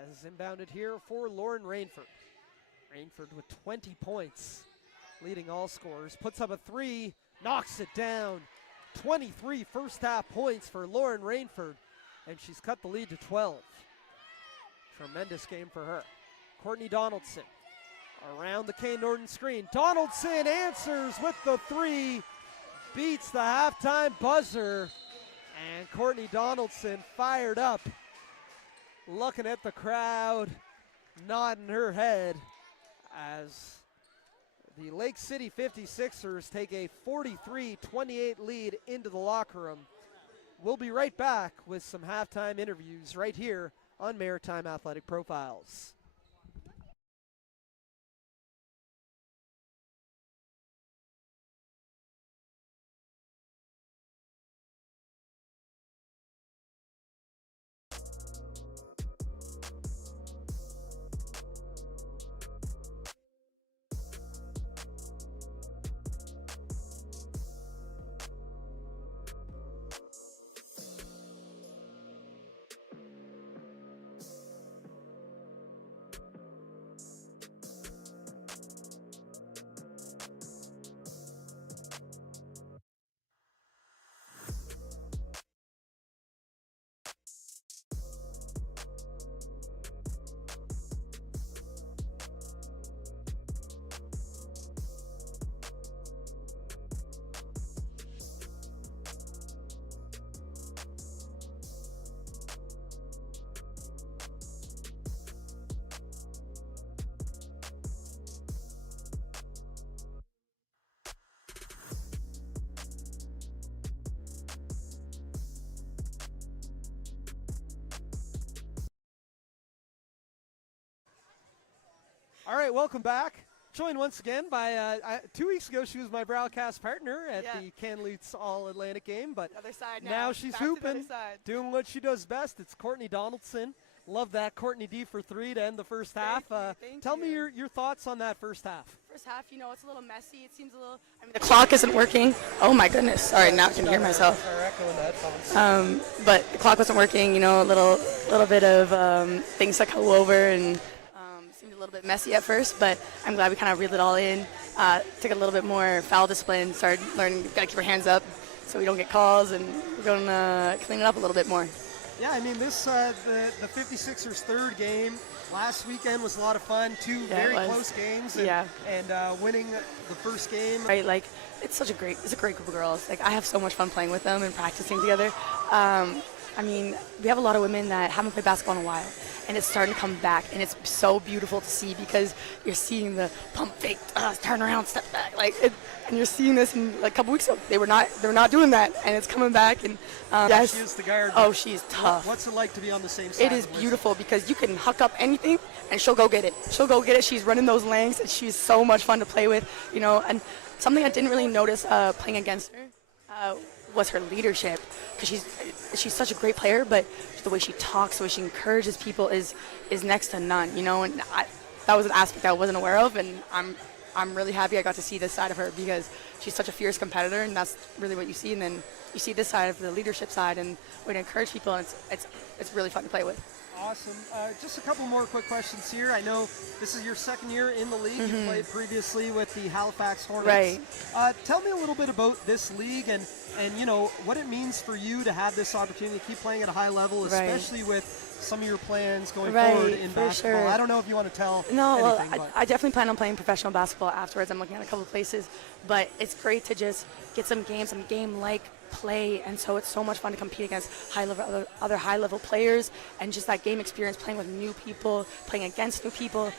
As inbounded here for Lauren Rainford. Rainford with 20 points, leading all scorers, puts up a 3, knocks it down. 23 first half points for Lauren Rainford, and she's cut the lead to 12. Tremendous game for her. Courtney Donaldson around the Kane Norton screen. Donaldson answers with the 3, beats the halftime buzzer, and Courtney Donaldson fired up, looking at the crowd, nodding her head as the Lake City 56ers take a 43-28 lead into the locker room. We'll be right back with some halftime interviews right here on Maritime Athletic Profiles. All right, welcome back. Joined once again by, 2 weeks ago, she was my broadcast partner at the Kamloops All-Atlantic game, but other side now she's back to the hooping, other side. doing what she does best. It's Courtney Donaldson. Love that Courtney D for 3 to end the first half. Thank Tell you. me your thoughts on that first half. First half, it's a little messy. It seems a little. The clock isn't working. Oh my goodness! Sorry, now I can hear myself. But the clock wasn't working. A little bit of things that go over and seemed a little bit messy at first. But I'm glad we kind of reeled it all in. Took a little bit more foul discipline. Started learning. Got to keep our hands up so we don't get calls, and we're going to clean it up a little bit more. Yeah, I mean, this the 56ers' third game last weekend was a lot of fun. Two very close games, and winning the first game. Right, it's a great group of girls. I have so much fun playing with them and practicing together. I mean, we have a lot of women that haven't played basketball in a while, and it's starting to come back, and it's so beautiful to see because you're seeing the pump fake, turn around, step back, and you're seeing this in a couple weeks ago. They're not doing that, and it's coming back. And yes, She is the guard. oh, she's tough. What's it like to be on the same side? It is of the beautiful because you can huck up anything and she'll go get it. She'll go get it. She's running those lanes and she's so much fun to play with, and something I didn't really notice playing against her was her leadership, because she's such a great player, but the way she talks, the way she encourages people is next to none, and that was an aspect I wasn't aware of, and I'm really happy I got to see this side of her because she's such a fierce competitor, and that's really what you see. And then you see this side of the leadership side and way to encourage people, and it's really fun to play with. Awesome. Just a couple more quick questions here. I know this is your second year in the league. You played previously with the Halifax Hornets. Right. Tell me a little bit about this league and what it means for you to have this opportunity to keep playing at a high level, especially with some of your plans going forward in basketball. Sure. I don't know if you want to tell anything. Well, I definitely plan on playing professional basketball afterwards. I'm looking at a couple of places, but it's great to just get some games, some game-like play, and so it's so much fun to compete against other high-level players, and just that game experience, playing with new people, playing against new people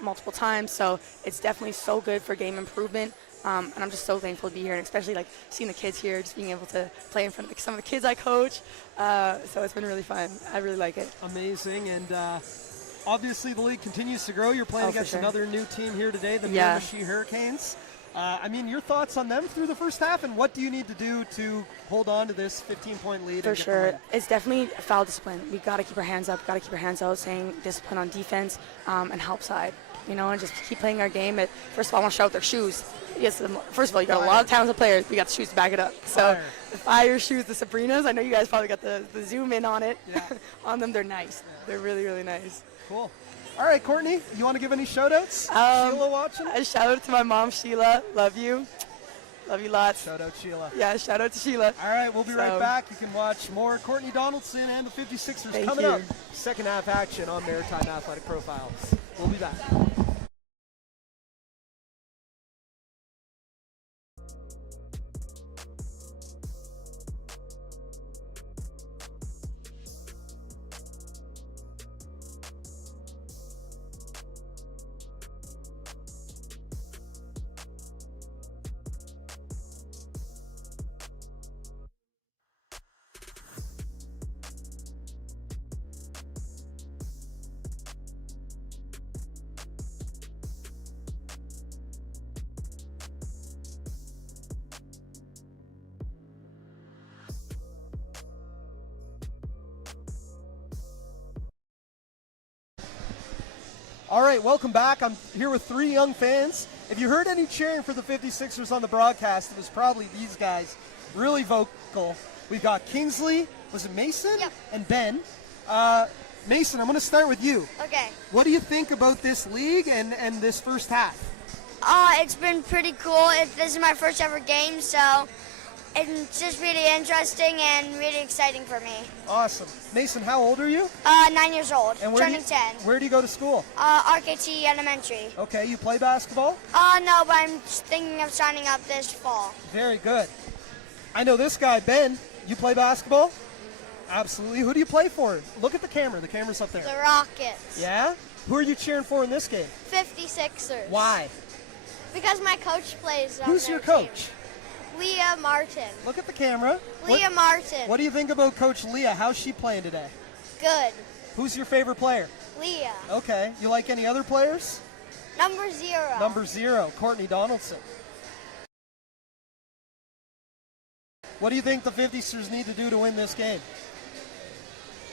multiple times. So it's definitely so good for game improvement. And I'm just so thankful to be here, and especially seeing the kids here, just being able to play in front of some of the kids I coach. So it's been really fun. I really like it. Amazing. And obviously the league continues to grow. You're playing against another new team here today, the Miramichi Her-icanes. Your thoughts on them through the first half, and what do you need to do to hold on to this 15-point lead? For sure. It's definitely foul discipline. We got to keep our hands up, got to keep our hands out, staying discipline on defense and help side, and just keep playing our game. First of all, I want to shout out their shoes. Yes, first of all, you got a lot of talented players. We got the shoes to back it up. So the Fire shoes, the Sabrinas, I know you guys probably got the zoom in on it. Yeah. On them, they're nice. They're really, really nice. Cool. All right, Courtney, you want to give any shout-outs? Sheila watching? A shout-out to my mom, Sheila. Love you. Love you lots. Shout out Sheila. Yeah, shout out to Sheila. All right, we'll be right back. You can watch more Courtney Donaldson and the 56ers coming up. Second half action on Maritime Athletic Profiles. We'll be back. All right, welcome back. I'm here with three young fans. If you heard any cheering for the 56ers on the broadcast, it was probably these guys, really vocal. We've got Kingsley, was it Mason? Yep. And Ben. Mason, I'm going to start with you. Okay. What do you think about this league and this first half? It's been pretty cool. This is my first ever game, so it's just really interesting and really exciting for me. Awesome. Mason, how old are you? 9 years old, And turning 10. Where do you go to school? RKT Elementary. Okay, you play basketball? No, but I'm thinking of signing up this fall. Very good. I know this guy, Ben. You play basketball? Absolutely. Who do you play for? Look at the camera. The camera's up there. The Rockets. Yeah? Who are you cheering for in this game? 56ers. Why? Because my coach plays on Who's their your coach? team. Leah Martin. Look at the camera. Leah Martin. What do you think about Coach Leah? How's she playing today? Good. Who's your favorite player? Leah. Okay. You like any other players? Number 0. Number 0, Courtney Donaldson. What do you think the 56ers need to do to win this game?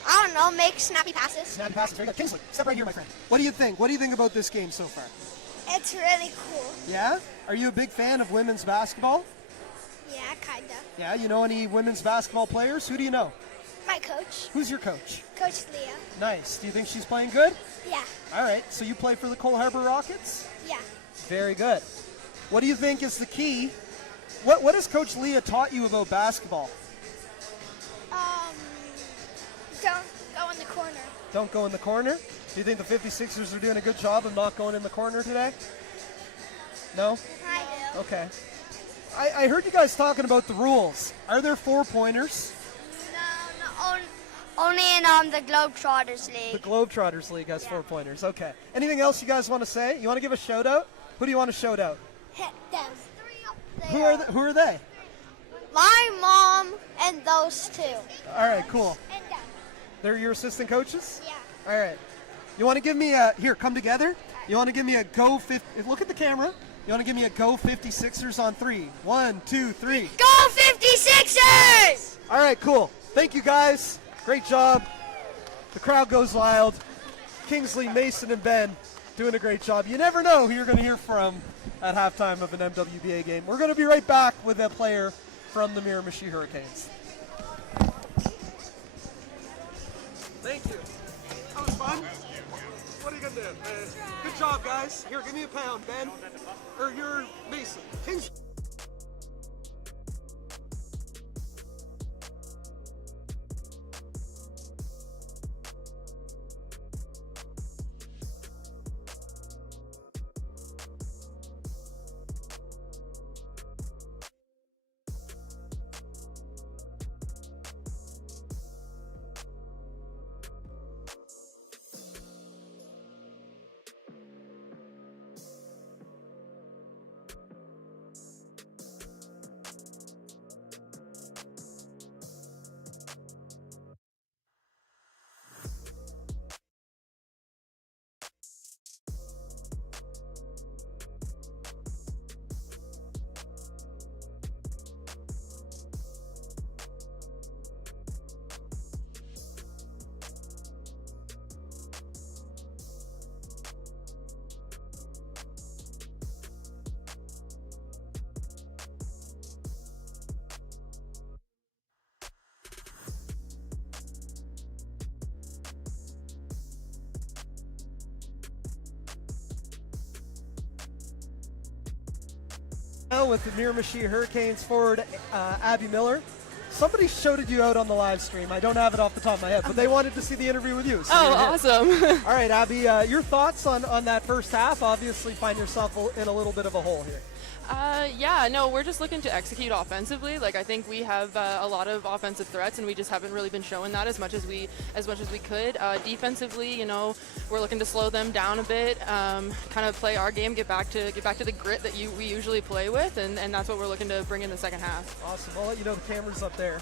I don't know, make snappy passes. Snappy passes. Very good. Kingsley, step right here, my friend. What do you think? What do you think about this game so far? It's really cool. Yeah? Are you a big fan of women's basketball? Yeah, kinda. Yeah, you know any women's basketball players? Who do you know? My coach, Who's your coach? Coach Leah. Nice. Do you think she's playing good? Yeah, All right. So you play for the Cole Harbour Rockets? yeah. Very good. What do you think is the key? What has Coach Leah taught you about basketball? Don't go in the corner. Don't go in the corner? Do you think the 56ers are doing a good job of not going in the corner today? No? I do. Okay. I heard you guys talking about the rules. Are there 4-pointers? No, Only in the Globetrotters The League. Globetrotters League has 4-pointers. Okay. Anything else you guys want to say? You want to give a shout out? Who do you want to shout out? Them. Who are they? My mom and those two. All right, cool. And them. They're your assistant coaches? Yeah. All right. You want to give me a, here, come together. You want to give me a go 50, look at the camera. You want to give me a go 56ers on 3. 1, 2, 3. Go 56ers! All right, cool. Thank you guys. Great job. The crowd goes wild. Kingsley, Mason, and Ben doing a great job. You never know who you're going to hear from at halftime of an MWBA game. We're going to be right back with a player from the Miramichi Her-icanes. Thank you. That was fun. What are you going to do? Good job, guys. Here, give me a pound, Ben. Or you're Mason. Kingsley. Now with the Miramichi Her-icanes forward Abby Miller. Somebody shouted you out on the live stream. I don't have it off the top of my head, but they wanted to see the interview with you. So Awesome. All right, Abby, your thoughts on that first half? Obviously find yourself in a little bit of a hole here. Yeah, no, we're just looking to execute offensively. Like, I think we have a lot of offensive threats, and we just haven't really been showing that as much as we could. Defensively, you know, we're looking to slow them down a bit, kind of play our game, get back to the grit that we usually play with, and that's what we're looking to bring in the second half. Awesome. I'll let you know the camera's up there.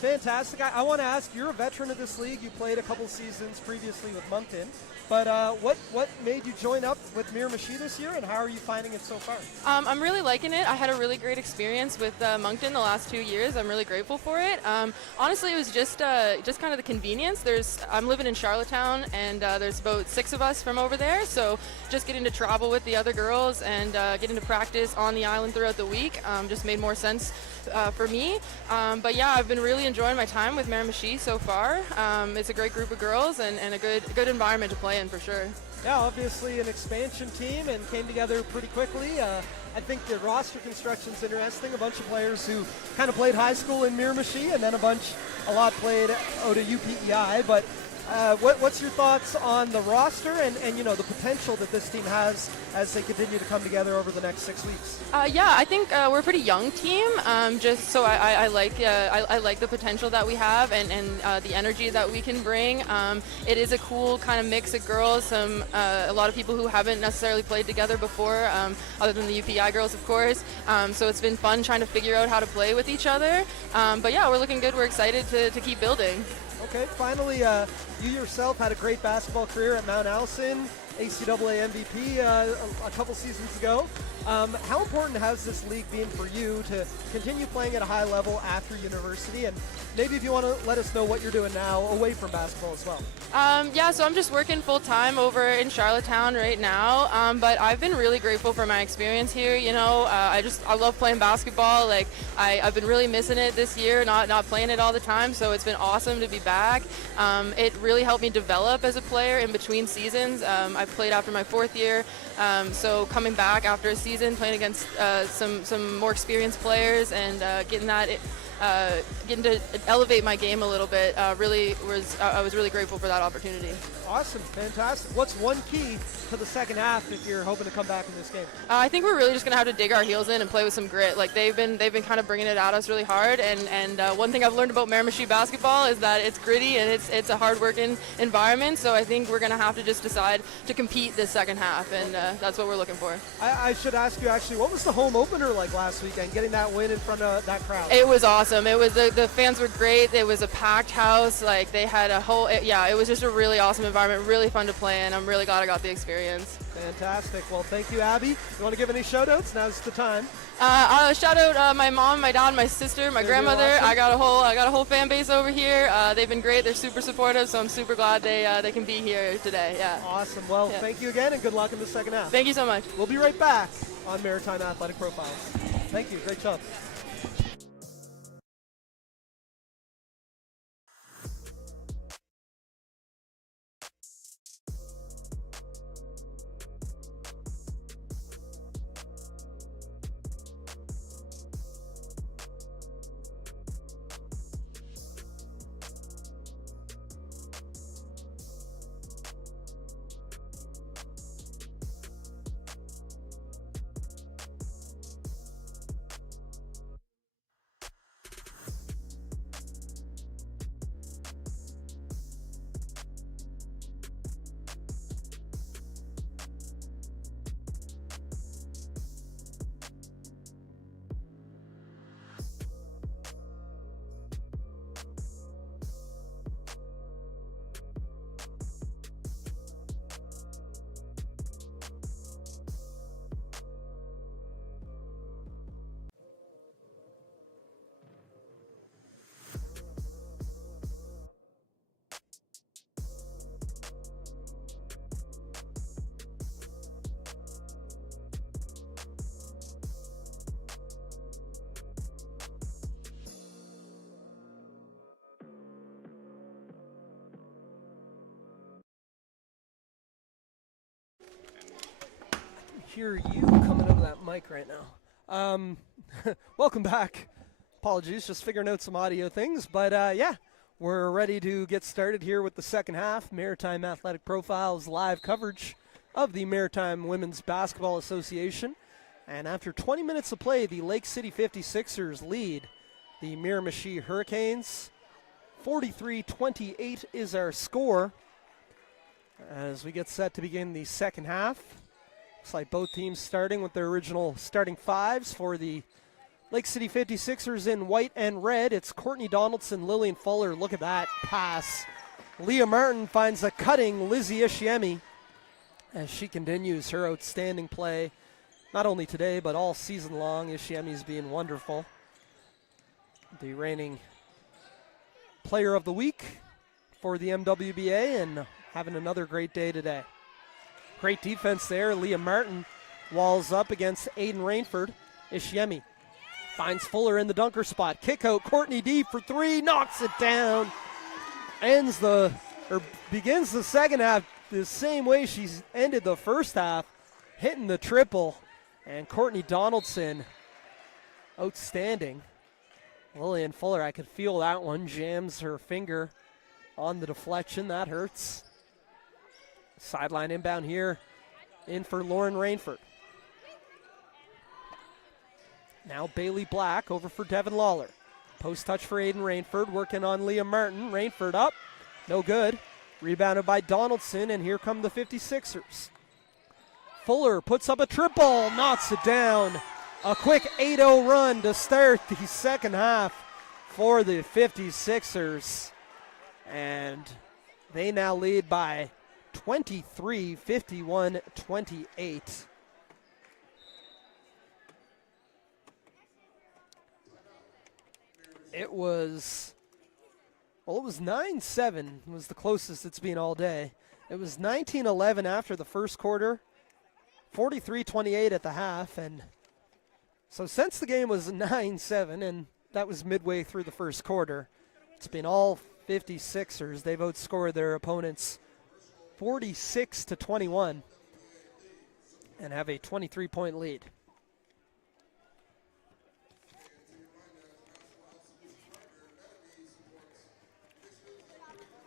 Fantastic. I want to ask, you're a veteran of this league. You played a couple seasons previously with Moncton. But what made you join up with Miramichi this year, and how are you finding it so far? I'm really liking it. I had a really great experience with Moncton the last 2 years. I'm really grateful for it. Honestly, it was just kind of the convenience. I'm living in Charlottetown, and there's about 6 of us from over there. So just getting to travel with the other girls and getting to practice on the island throughout the week just made more sense for me. But yeah, I've been really enjoying my time with Miramichi so far. It's a great group of girls and a good environment to play in for sure. Yeah, obviously an expansion team and came together pretty quickly. I think the roster construction's interesting. A bunch of players who kind of played high school in Miramichi, and then a lot played out of UPEI. But what's your thoughts on the roster and you know, the potential that this team has as they continue to come together over the next 6 weeks? Yeah, I think we're a pretty young team. Just so I like the potential that we have and the energy that we can bring. It is a cool kind of mix of girls. A lot of people who haven't necessarily played together before, other than the UPI girls, of course. So it's been fun trying to figure out how to play with each other. But yeah, we're looking good. We're excited to keep building. Okay, finally, you yourself had a great basketball career at Mount Allison, ACAA MVP a couple seasons ago. How important has this league been for you to continue playing at a high level after university? And maybe if you want to let us know what you're doing now away from basketball as well. Yeah, so I'm just working full-time over in Charlottetown right now, but I've been really grateful for my experience here. You know, I love playing basketball. Like, I've been really missing it this year, not playing it all the time, so it's been awesome to be back. It really helped me develop as a player in between seasons. I played after my 4th year, so coming back after a season, playing against some more experienced players and getting that getting to elevate my game a little bit. I was really grateful for that opportunity. Awesome, fantastic. What's one key to the second half if you're hoping to come back in this game? I think we're really just gonna have to dig our heels in and play with some grit. Like they've been kind of bringing it at us really hard. And one thing I've learned about Miramichi basketball is that it's gritty and it's a hard-working environment. So I think we're gonna have to just decide to compete this second half, and that's what we're looking for. I should ask you actually, what was the home opener like last weekend? Getting that win in front of that crowd. It was awesome. It was the fans were great. It was a packed house. Like they had a whole it was just a really awesome environment, really fun to play in. I'm really glad I got the experience. Fantastic. Well, thank you, Abby. You want to give any shout outs? Now's the time. Shout out my mom, my dad, my sister, my grandmother. I got a whole fan base over here. They've been great. They're super supportive, so I'm super glad they can be here today. Yeah. Awesome. Well, thank you again, and good luck in the second half. Thank you so much. We'll be right back on Maritime Athletic Profiles. Thank you. Great job. Hear you coming over that mic right now. Welcome back. Apologies, just figuring out some audio things, but yeah, we're ready to get started here with the second half. Maritime Athletic Profiles live coverage of the Maritime Women's Basketball Association. And after 20 minutes of play, the Lake City 56ers lead the Miramichi Her-icanes. 43-28 is our score as we get set to begin the second half. Looks like both teams starting with their original starting fives. For the Lake City 56ers in white and red, it's Courtney Donaldson, Lillian Fuller. Look at that pass. Leah Martin finds a cutting Lizzie Ishiemi as she continues her outstanding play, not only today but all season long. Ishiemi's being wonderful. The reigning player of the week for the MWBA and having another great day today. Great defense there. Leah Martin walls up against Aiden Rainford. Ishiemi finds Fuller in the dunker spot. Kick out, Courtney D for three, knocks it down. Begins the second half the same way she's ended the first half, hitting the triple. And Courtney Donaldson, outstanding. Lillian Fuller, I could feel that one, jams her finger on the deflection. That hurts. Sideline inbound here, in for Lauren Rainford. Now Bailey Black over for Devin Lawler. Post touch for Aiden Rainford, working on Leah Martin. Rainford up, no good. Rebounded by Donaldson, and here come the 56ers. Fuller puts up a triple, knocks it down. A quick 8-0 run to start the second half for the 56ers. And they now lead by 23, 51, 28. It was 9-7 was the closest it's been all day. It was 19-11 after the first quarter, 43-28 at the half, and so since the game was 9-7, and that was midway through the first quarter, it's been all 56ers. They've outscored their opponents 46-21 and have a 23-point lead.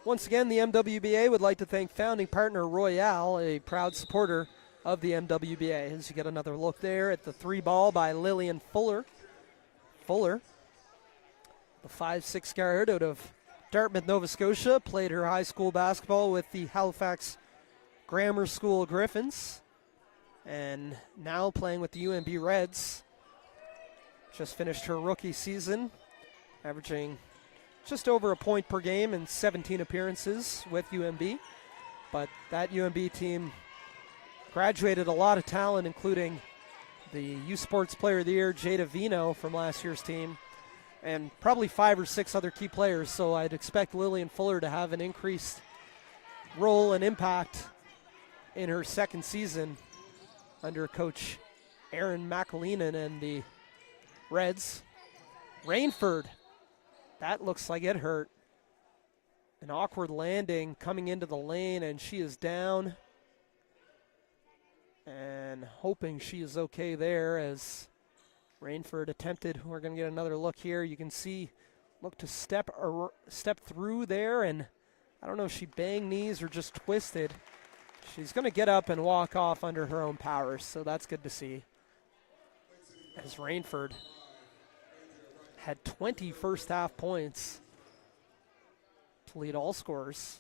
Once again, the MWBA would like to thank founding partner Royale, a proud supporter of the MWBA. As you get another look there at the 3-ball by Lillian Fuller. Fuller, the 5'6" guard out of Dartmouth, Nova Scotia, played her high school basketball with the Halifax Grammar School Griffins, and now playing with the UNB Reds. Just finished her rookie season, averaging just over a point per game in 17 appearances with UNB. But that UNB team graduated a lot of talent, including the U Sports Player of the Year, Jada Vino, from last year's team, and probably 5 or 6 other key players. So I'd expect Lillian Fuller to have an increased role and impact in her second season under Coach Aaron McAleenan and the Reds. Rainford, that looks like it hurt. An awkward landing coming into the lane, and she is down. And hoping she is okay there as Rainford attempted. We're going to get another look here. You can see, look to step through there, and I don't know if she banged knees or just twisted. She's going to get up and walk off under her own powers, so that's good to see. As Rainford had 20 first half points to lead all scorers.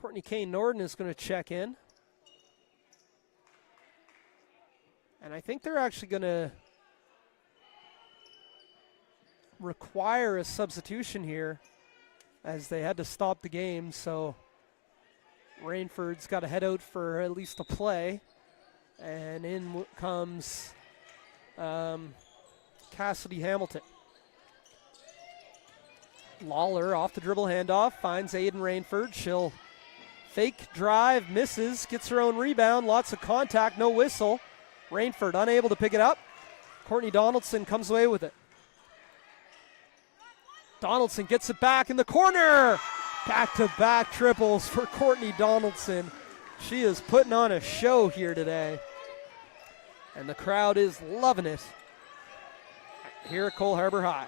Courtney Kane Norden is going to check in. And I think they're actually going to require a substitution here as they had to stop the game. So Rainford's got to head out for at least a play. And in comes Cassidy Hamilton. Lawler off the dribble handoff, finds Aiden Rainford. She'll fake drive, misses, gets her own rebound, lots of contact, no whistle. Rainford unable to pick it up. Courtney Donaldson comes away with it. Donaldson gets it back in the corner. Back-to-back triples for Courtney Donaldson. She is putting on a show here today. And the crowd is loving it here at Cole Harbour High.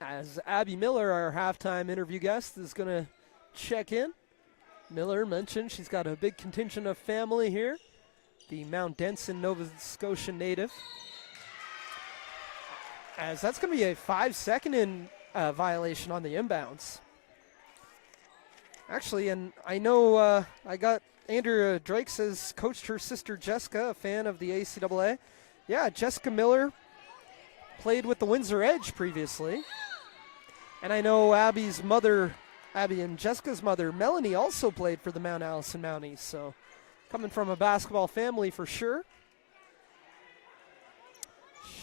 As Abby Miller, our halftime interview guest, is going to check in. Miller mentioned she's got a big contingent of family here, the Mount Denson, Nova Scotia native. As that's going to be a 5-second violation on the inbounds. Actually, and I know I got Andrea Drake says coached her sister Jessica, a fan of the ACAA. Yeah, Jessica Miller played with the Windsor Edge previously. And I know Abby and Jessica's mother, Melanie, also played for the Mount Allison Mounties. So coming from a basketball family for sure.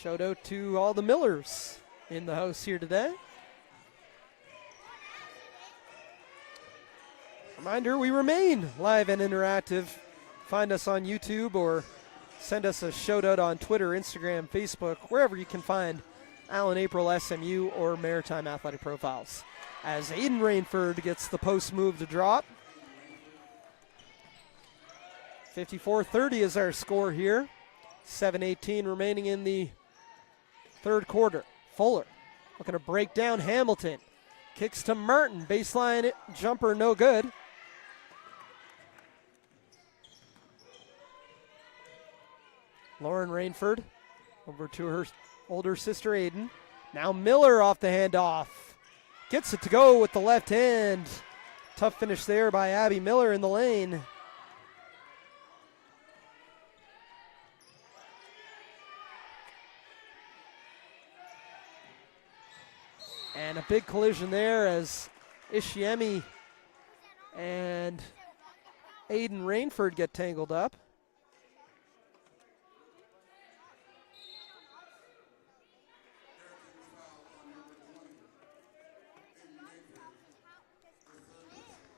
Shout out to all the Millers in the house here today. Reminder, we remain live and interactive. Find us on YouTube or send us a shout out on Twitter, Instagram, Facebook, wherever you can find Allen April SMU or Maritime Athletic Profiles. As Aiden Rainford gets the post move to drop. 54-30 is our score here. 7:18 remaining in the third quarter. Fuller looking to break down Hamilton. Kicks to Martin. Baseline jumper no good. Lauren Rainford over to her older sister Aiden. Now Miller off the handoff. Gets it to go with the left hand. Tough finish there by Abby Miller in the lane. And a big collision there as Ishiemi and Aiden Rainford get tangled up.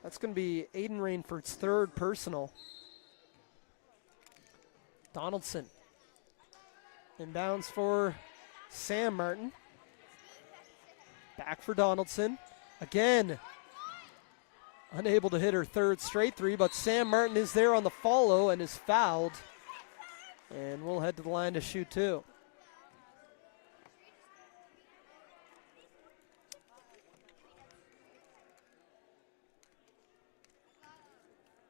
That's going to be Aiden Rainford's third personal. Donaldson. Inbounds for Sam Martin. Back for Donaldson. Again, unable to hit her third straight three, but Sam Martin is there on the follow and is fouled. And we'll head to the line to shoot two.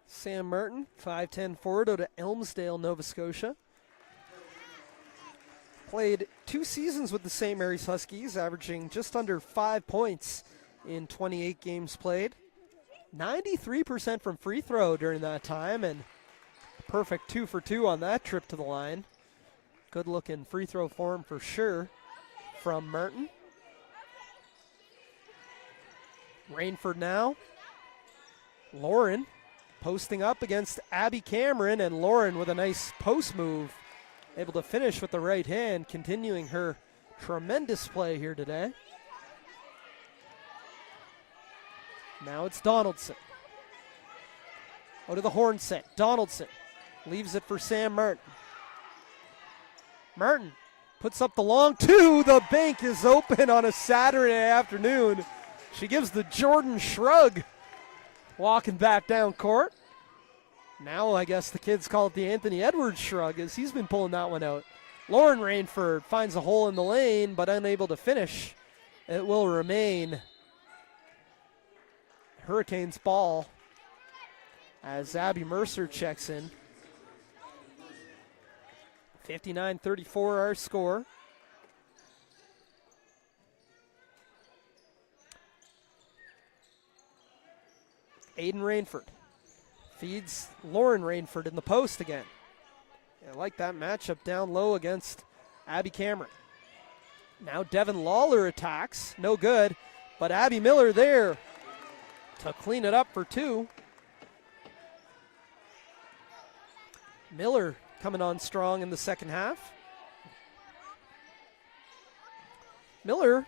Sam Martin, 5'10" forward out of Elmsdale, Nova Scotia. Played 2 seasons with the St. Mary's Huskies, averaging just under 5 points in 28 games played. 93% from free throw during that time, and perfect 2 for 2 on that trip to the line. Good looking free throw form for sure from Martin. Rainford now. Lauren posting up against Abby Cameron, and Lauren with a nice post move, able to finish with the right hand, continuing her tremendous play here today. Now it's Donaldson. Out of the horn set, Donaldson leaves it for Sam Martin. Martin puts up the long two. The bank is open on a Saturday afternoon. She gives the Jordan shrug, walking back down court. Now I guess the kids call it the Anthony Edwards shrug, as he's been pulling that one out. Lauren Rainford finds a hole in the lane, but unable to finish. It will remain Hurricanes ball as Abby Mercer checks in. 59-34 our score. Aiden Rainford feeds Lauren Rainford in the post again. I like that matchup down low against Abby Cameron. Now Devin Lawler attacks, no good, but Abby Miller there to clean it up for two. Miller coming on strong in the second half. Miller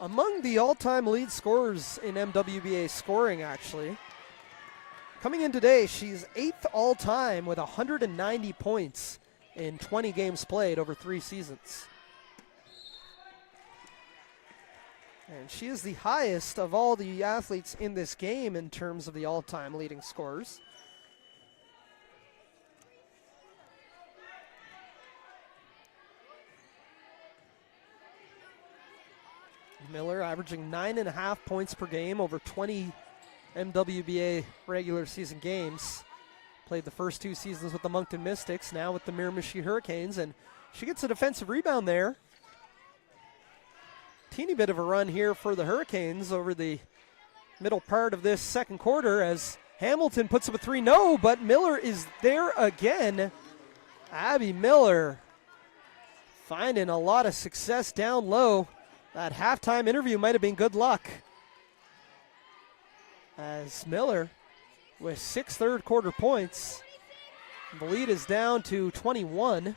among the all-time lead scorers in MWBA scoring, actually. Coming in today, she's 8th all-time with 190 points in 20 games played over 3 seasons. And she is the highest of all the athletes in this game in terms of the all-time leading scorers. Miller averaging 9.5 points per game over 20 MWBA regular season games. Played the first 2 seasons with the Moncton Mystics, now with the Miramichi Her-icanes, and she gets a defensive rebound there. Teeny bit of a run here for the Hurricanes over the middle part of this second quarter as Hamilton puts up a 3. No, but Miller is there again. Abby Miller finding a lot of success down low. That halftime interview might have been good luck, as Miller with 6 third quarter points. The lead is down to 21.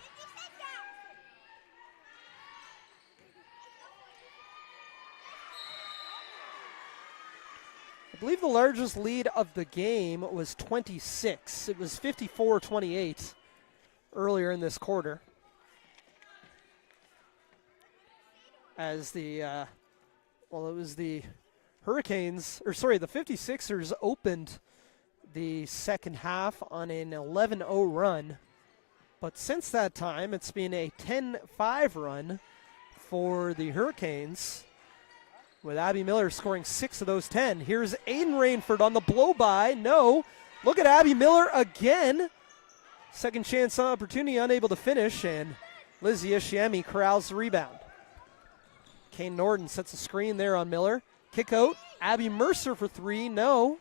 I believe the largest lead of the game was 26. It was 54-28 earlier in this quarter. As the, it was the Hurricanes, the 56ers opened the second half on an 11-0 run. But since that time, it's been a 10-5 run for the Hurricanes, with Abby Miller scoring 6 of those 10. Here's Aiden Rainford on the blow-by. No. Look at Abby Miller again. Second chance opportunity, unable to finish, and Lizzie Ishiemi corrals the rebound. Kane Norton sets a screen there on Miller. Kick out. Abby Mercer for 3. No.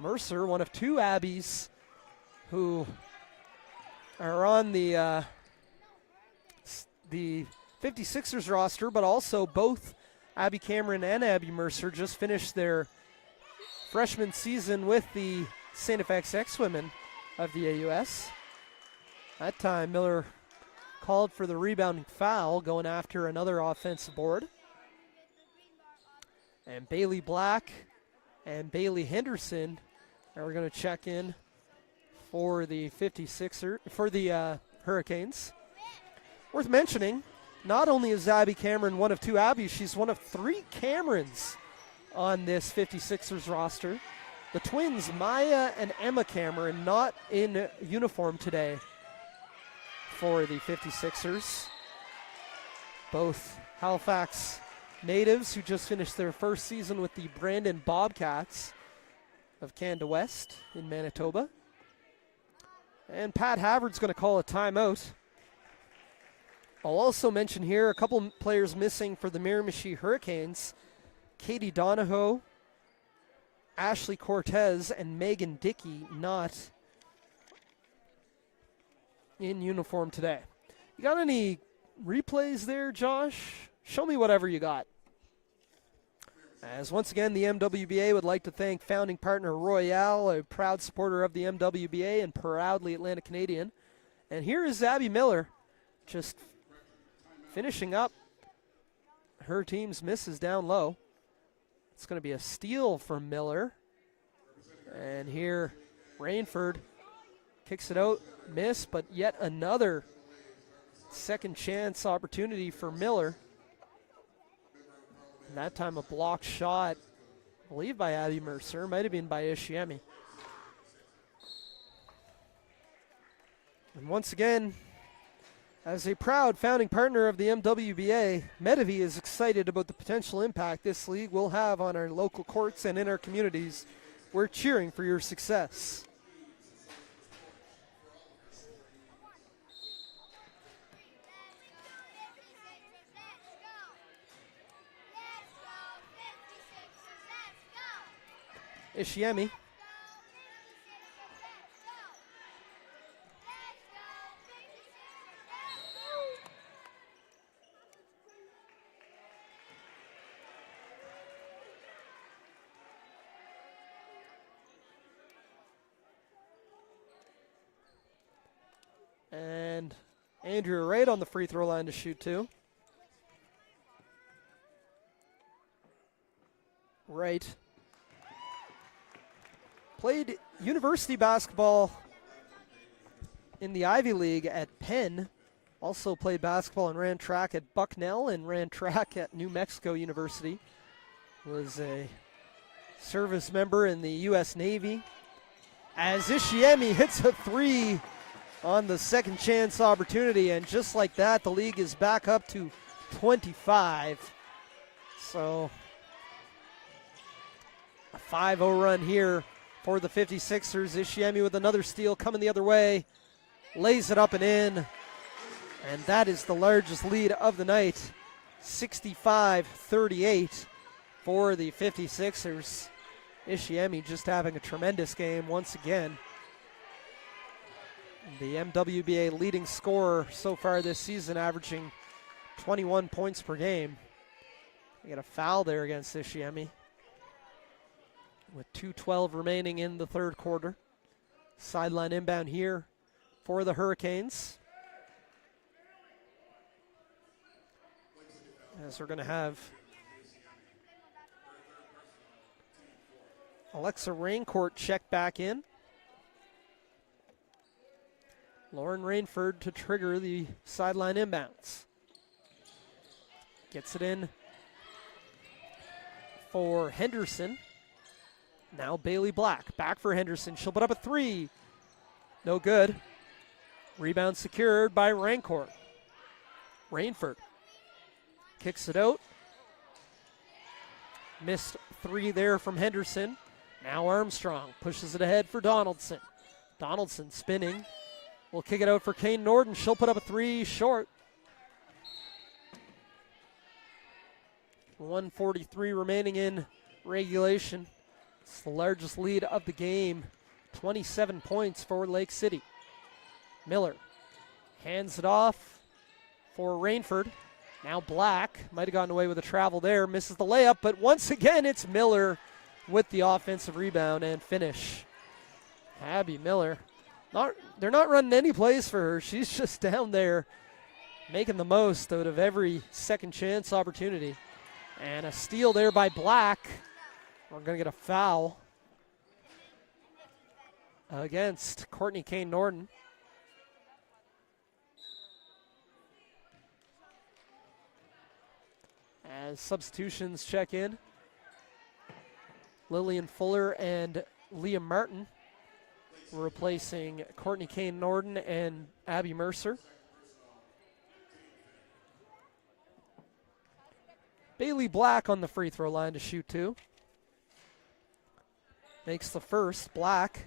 Mercer, one of 2 Abbies who are on the 56ers roster, but also both Abby Cameron and Abby Mercer just finished their freshman season with the St. FX women of the AUS. That time, Miller called for the rebounding foul, going after another offensive board. And Bailey Black and Bailey Henderson are going to check in for the Hurricanes. Worth mentioning, not only is Abby Cameron one of 2 Abbies, she's one of 3 Camerons on this 56ers roster. The twins, Maya and Emma Cameron, not in uniform today for the 56ers. Both Halifax natives who just finished their first season with the Brandon Bobcats of Canada West in Manitoba. And Pat Havard's going to call a timeout. I'll also mention here a couple players missing for the Miramichi Her-icanes. Katie Donahoe, Ashley Cortez, and Megan Dickey not in uniform today. You got any replays there, Josh? Show me whatever you got. As once again, the MWBA would like to thank founding partner Royale, a proud supporter of the MWBA and proudly Atlantic Canadian. And here is Abby Miller just finishing up her team's misses down low. It's going to be a steal from Miller. And here, Rainford kicks it out, miss, but yet another second chance opportunity for Miller. And that time a blocked shot, I believe by Abby Mercer, might have been by Ishiemi. And once again, as a proud founding partner of the MWBA, Medavie is excited about the potential impact this league will have on our local courts and in our communities. We're cheering for your success. Ishiemi. And Andrew Wright on the free throw line to shoot 2. Wright played university basketball in the Ivy League at Penn. Also played basketball and ran track at Bucknell and ran track at New Mexico University. Was a service member in the U.S. Navy. As Ishiemi hits a 3 on the second chance opportunity, and just like that, the league is back up to 25. So a 5-0 run here for the 56ers. Ishiemi with another steal coming the other way. Lays it up and in. And that is the largest lead of the night. 65-38 for the 56ers. Ishiemi just having a tremendous game once again. The MWBA leading scorer so far this season, averaging 21 points per game. We get a foul there against Ishiemi with 2:12 remaining in the third quarter. Sideline inbound here for the Hurricanes. As we're going to have Alexa Raincourt check back in. Lauren Rainford to trigger the sideline inbounds. Gets it in for Henderson. Now Bailey Black, back for Henderson. She'll put up a 3. No good. Rebound secured by Raincourt. Rainford kicks it out. Missed 3 there from Henderson. Now Armstrong pushes it ahead for Donaldson. Donaldson spinning. Will kick it out for Kane Norton. She'll put up a 3 short. 1:43 remaining in regulation. It's the largest lead of the game. 27 points for Lake City. Miller hands it off for Rainford. Now Black might have gotten away with a travel there. Misses the layup, but once again it's Miller with the offensive rebound and finish. Abby Miller. They're not running any plays for her. She's just down there making the most out of every second chance opportunity. And a steal there by Black. We're going to get a foul against Courtney Kane Norton. As substitutions check in, Lillian Fuller and Leah Martin replacing Courtney Kane Norton and Abby Mercer. Bailey Black on the free throw line to shoot two. Makes the first. Black,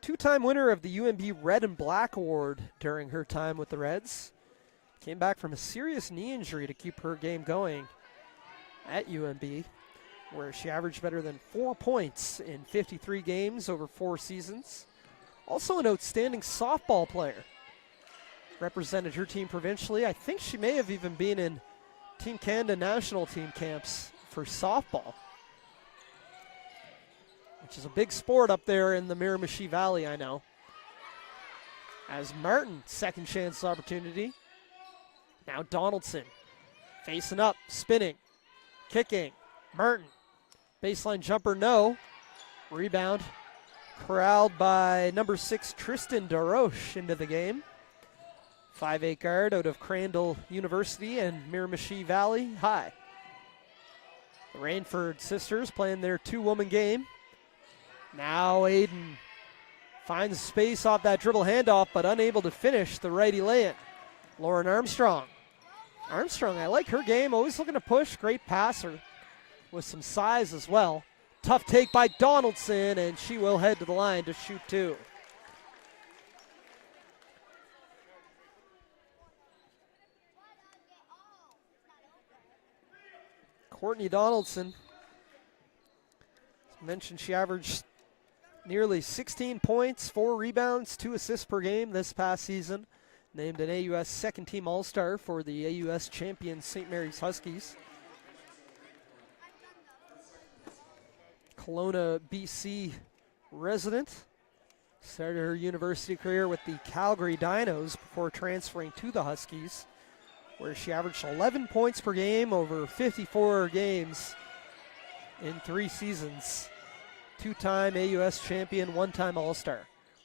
two-time winner of the UMB Red and Black Award during her time with the Reds. Came back from a serious knee injury to keep her game going at UMB, where she averaged better than 4 points in 53 games over 4 seasons. Also an outstanding softball player. Represented her team provincially. I think she may have even been in Team Canada national team camps for softball, which is a big sport up there in the Miramichi Valley, I know. As Martin, second chance opportunity. Now Donaldson, facing up, spinning, kicking. Martin, baseline jumper, no. Rebound, corralled by number 6, Tristan DeRoche into the game. 5'8" guard out of Crandall University and Miramichi Valley High. The Rainford sisters playing their two-woman game. Now Aiden finds space off that dribble handoff, but unable to finish the righty lay-in. Lauren Armstrong. Armstrong, I like her game, always looking to push, great passer with some size as well. Tough take by Donaldson, and she will head to the line to shoot two. Courtney Donaldson, as mentioned, she averaged nearly 16 points, 4 rebounds, 2 assists per game this past season. Named an AUS second team All-Star for the AUS champion St. Mary's Huskies. Kelowna, BC resident. Started her university career with the Calgary Dinos before transferring to the Huskies, where she averaged 11 points per game over 54 games in 3 seasons. 2-time AUS champion, 1-time All-Star.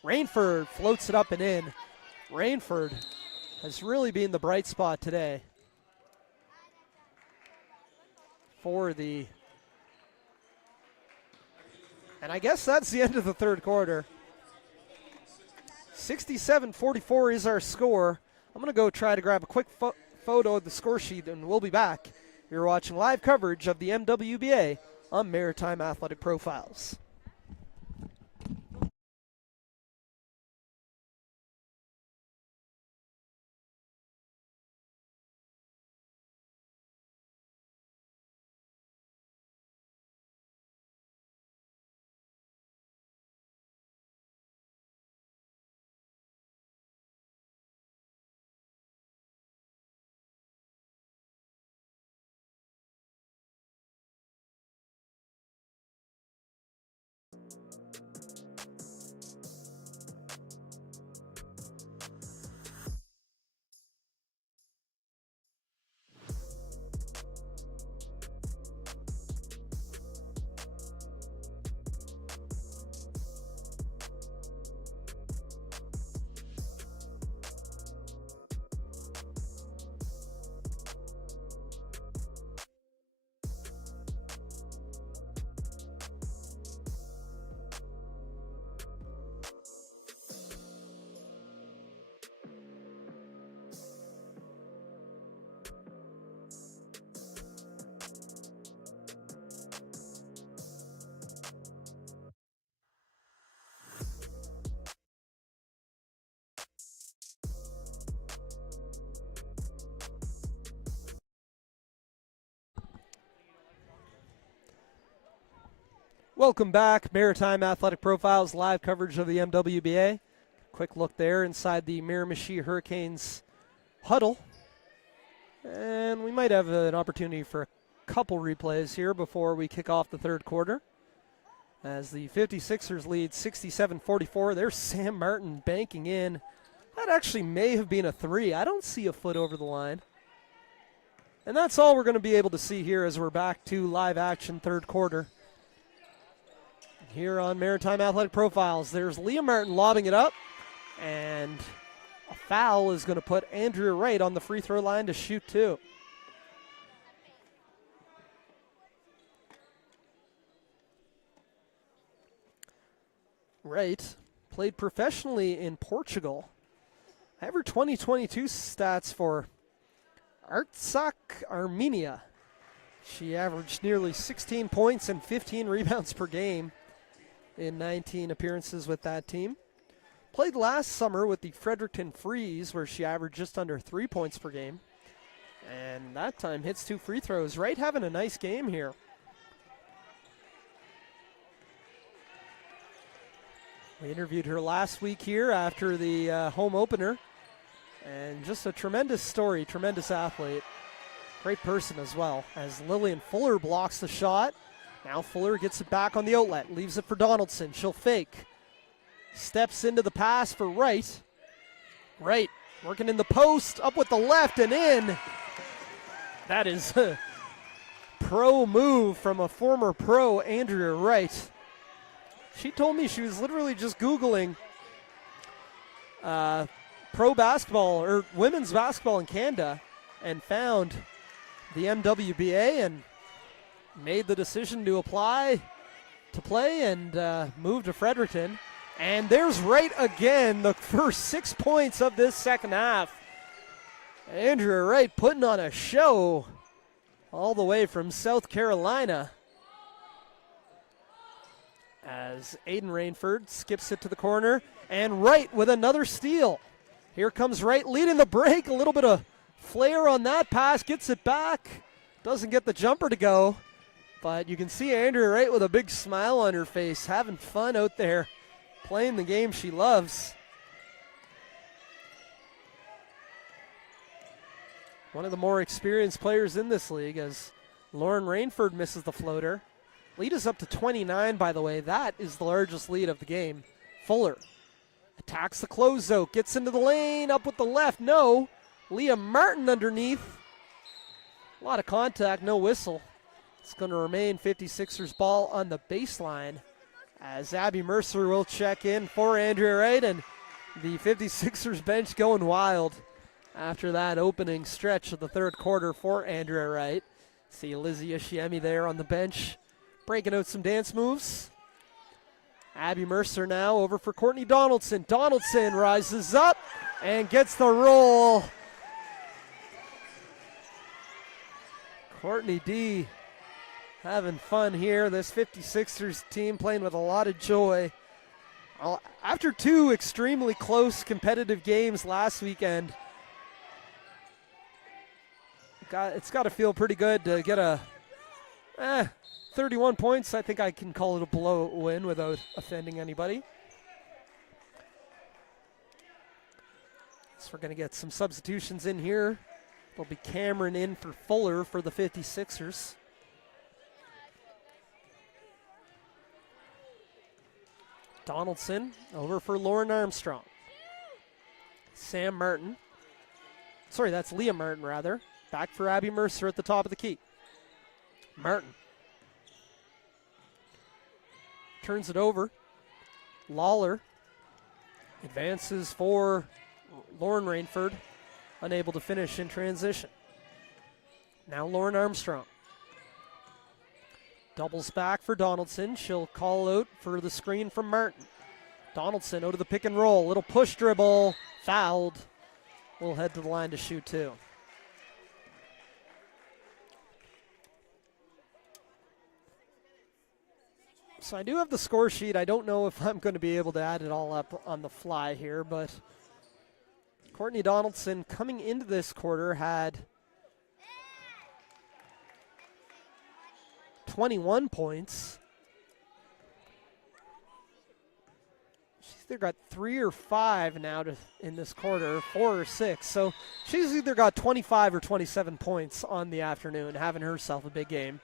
Rainford floats it up and in. Rainford has really been the bright spot today for the, and I guess that's the end of the third quarter. 67-44 is our score. I'm going to go try to grab a quick photo of the score sheet, and we'll be back. You're watching live coverage of the MWBA on Maritime Athletic Profiles. Welcome back, Maritime Athletic Profiles, live coverage of the MWBA. Quick look there inside the Miramichi Her-icanes huddle. And we might have an opportunity for a couple replays here before we kick off the third quarter. As the 56ers lead 67-44, there's Sam Martin banking in. That actually may have been a three. I don't see a foot over the line. And that's all we're going to be able to see here as we're back to live action third quarter. here on Maritime Athletic Profiles. There's Leah Martin lobbing it up, and a foul is going to put Andrea Wright on the free throw line to shoot two. Wright played professionally in Portugal. I have her 2022 stats for Artsakh, Armenia. She averaged nearly 16 points and 15 rebounds per game in 19 appearances with that team. Played last summer with the Fredericton Freeze, where she averaged just under 3 points per game. And that time hits 2 free throws. Wright having a nice game here. We interviewed her last week here after the home opener. And just a tremendous story, tremendous athlete. Great person as well, as Lillian Fuller blocks the shot. Now Fuller gets it back on the outlet, leaves it for Donaldson. She'll fake. Steps into the pass for Wright. Wright working in the post, up with the left and in. That is a pro move from a former pro, Andrea Wright. She told me she was literally just Googling pro basketball or women's basketball in Canada and found the MWBA and made the decision to apply to play and move to Fredericton. And there's Wright again, the first 6 points of this second half. Andrea Wright putting on a show all the way from South Carolina. As Aiden Rainford skips it to the corner, and Wright with another steal. Here comes Wright leading the break, a little bit of flair on that pass, gets it back. Doesn't get the jumper to go, but you can see Andrea Wright with a big smile on her face, having fun out there, playing the game she loves. One of the more experienced players in this league, as Lauren Rainford misses the floater. Lead is up to 29, by the way. That is the largest lead of the game. Fuller attacks the closeout, gets into the lane, up with the left, no. Leah Martin underneath. A lot of contact, no whistle. It's going to remain 56ers ball on the baseline, as Abby Mercer will check in for Andrea Wright, and the 56ers bench going wild after that opening stretch of the third quarter for Andrea Wright. See Lizzie Ishiemi there on the bench, breaking out some dance moves. Abby Mercer now over for Courtney Donaldson. Donaldson rises up and gets the roll. Courtney D having fun here. This 56ers team playing with a lot of joy. After 2 extremely close competitive games last weekend, it's got to feel pretty good to get a 31 points. I think I can call it a blowout win without offending anybody. So we're going to get some substitutions in here. There'll be Cameron in for Fuller for the 56ers. Donaldson over for Lauren Armstrong. Sam Martin. Sorry, that's Leah Martin, rather. Back for Abby Mercer at the top of the key. Martin turns it over. Lawler advances for Lauren Rainford. Unable to finish in transition. Now Lauren Armstrong. Doubles back for Donaldson. She'll call out for the screen from Martin. Donaldson out of the pick and roll. Little push dribble. Fouled. We'll head to the line to shoot two. So I do have the score sheet. I don't know if I'm going to be able to add it all up on the fly here, but Courtney Donaldson coming into this quarter had 21 points. She's either got 3 or 5 now in this quarter, 4 or 6. So she's either got 25 or 27 points on the afternoon, having herself a big game.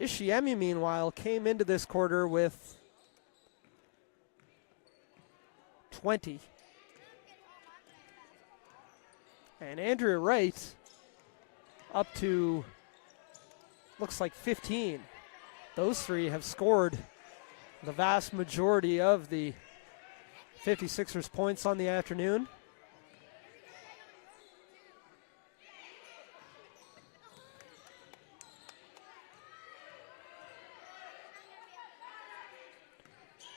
Ishiemi, meanwhile, came into this quarter with 20. And Andrea Wright up to, looks like 15. Those three have scored the vast majority of the 56ers points on the afternoon.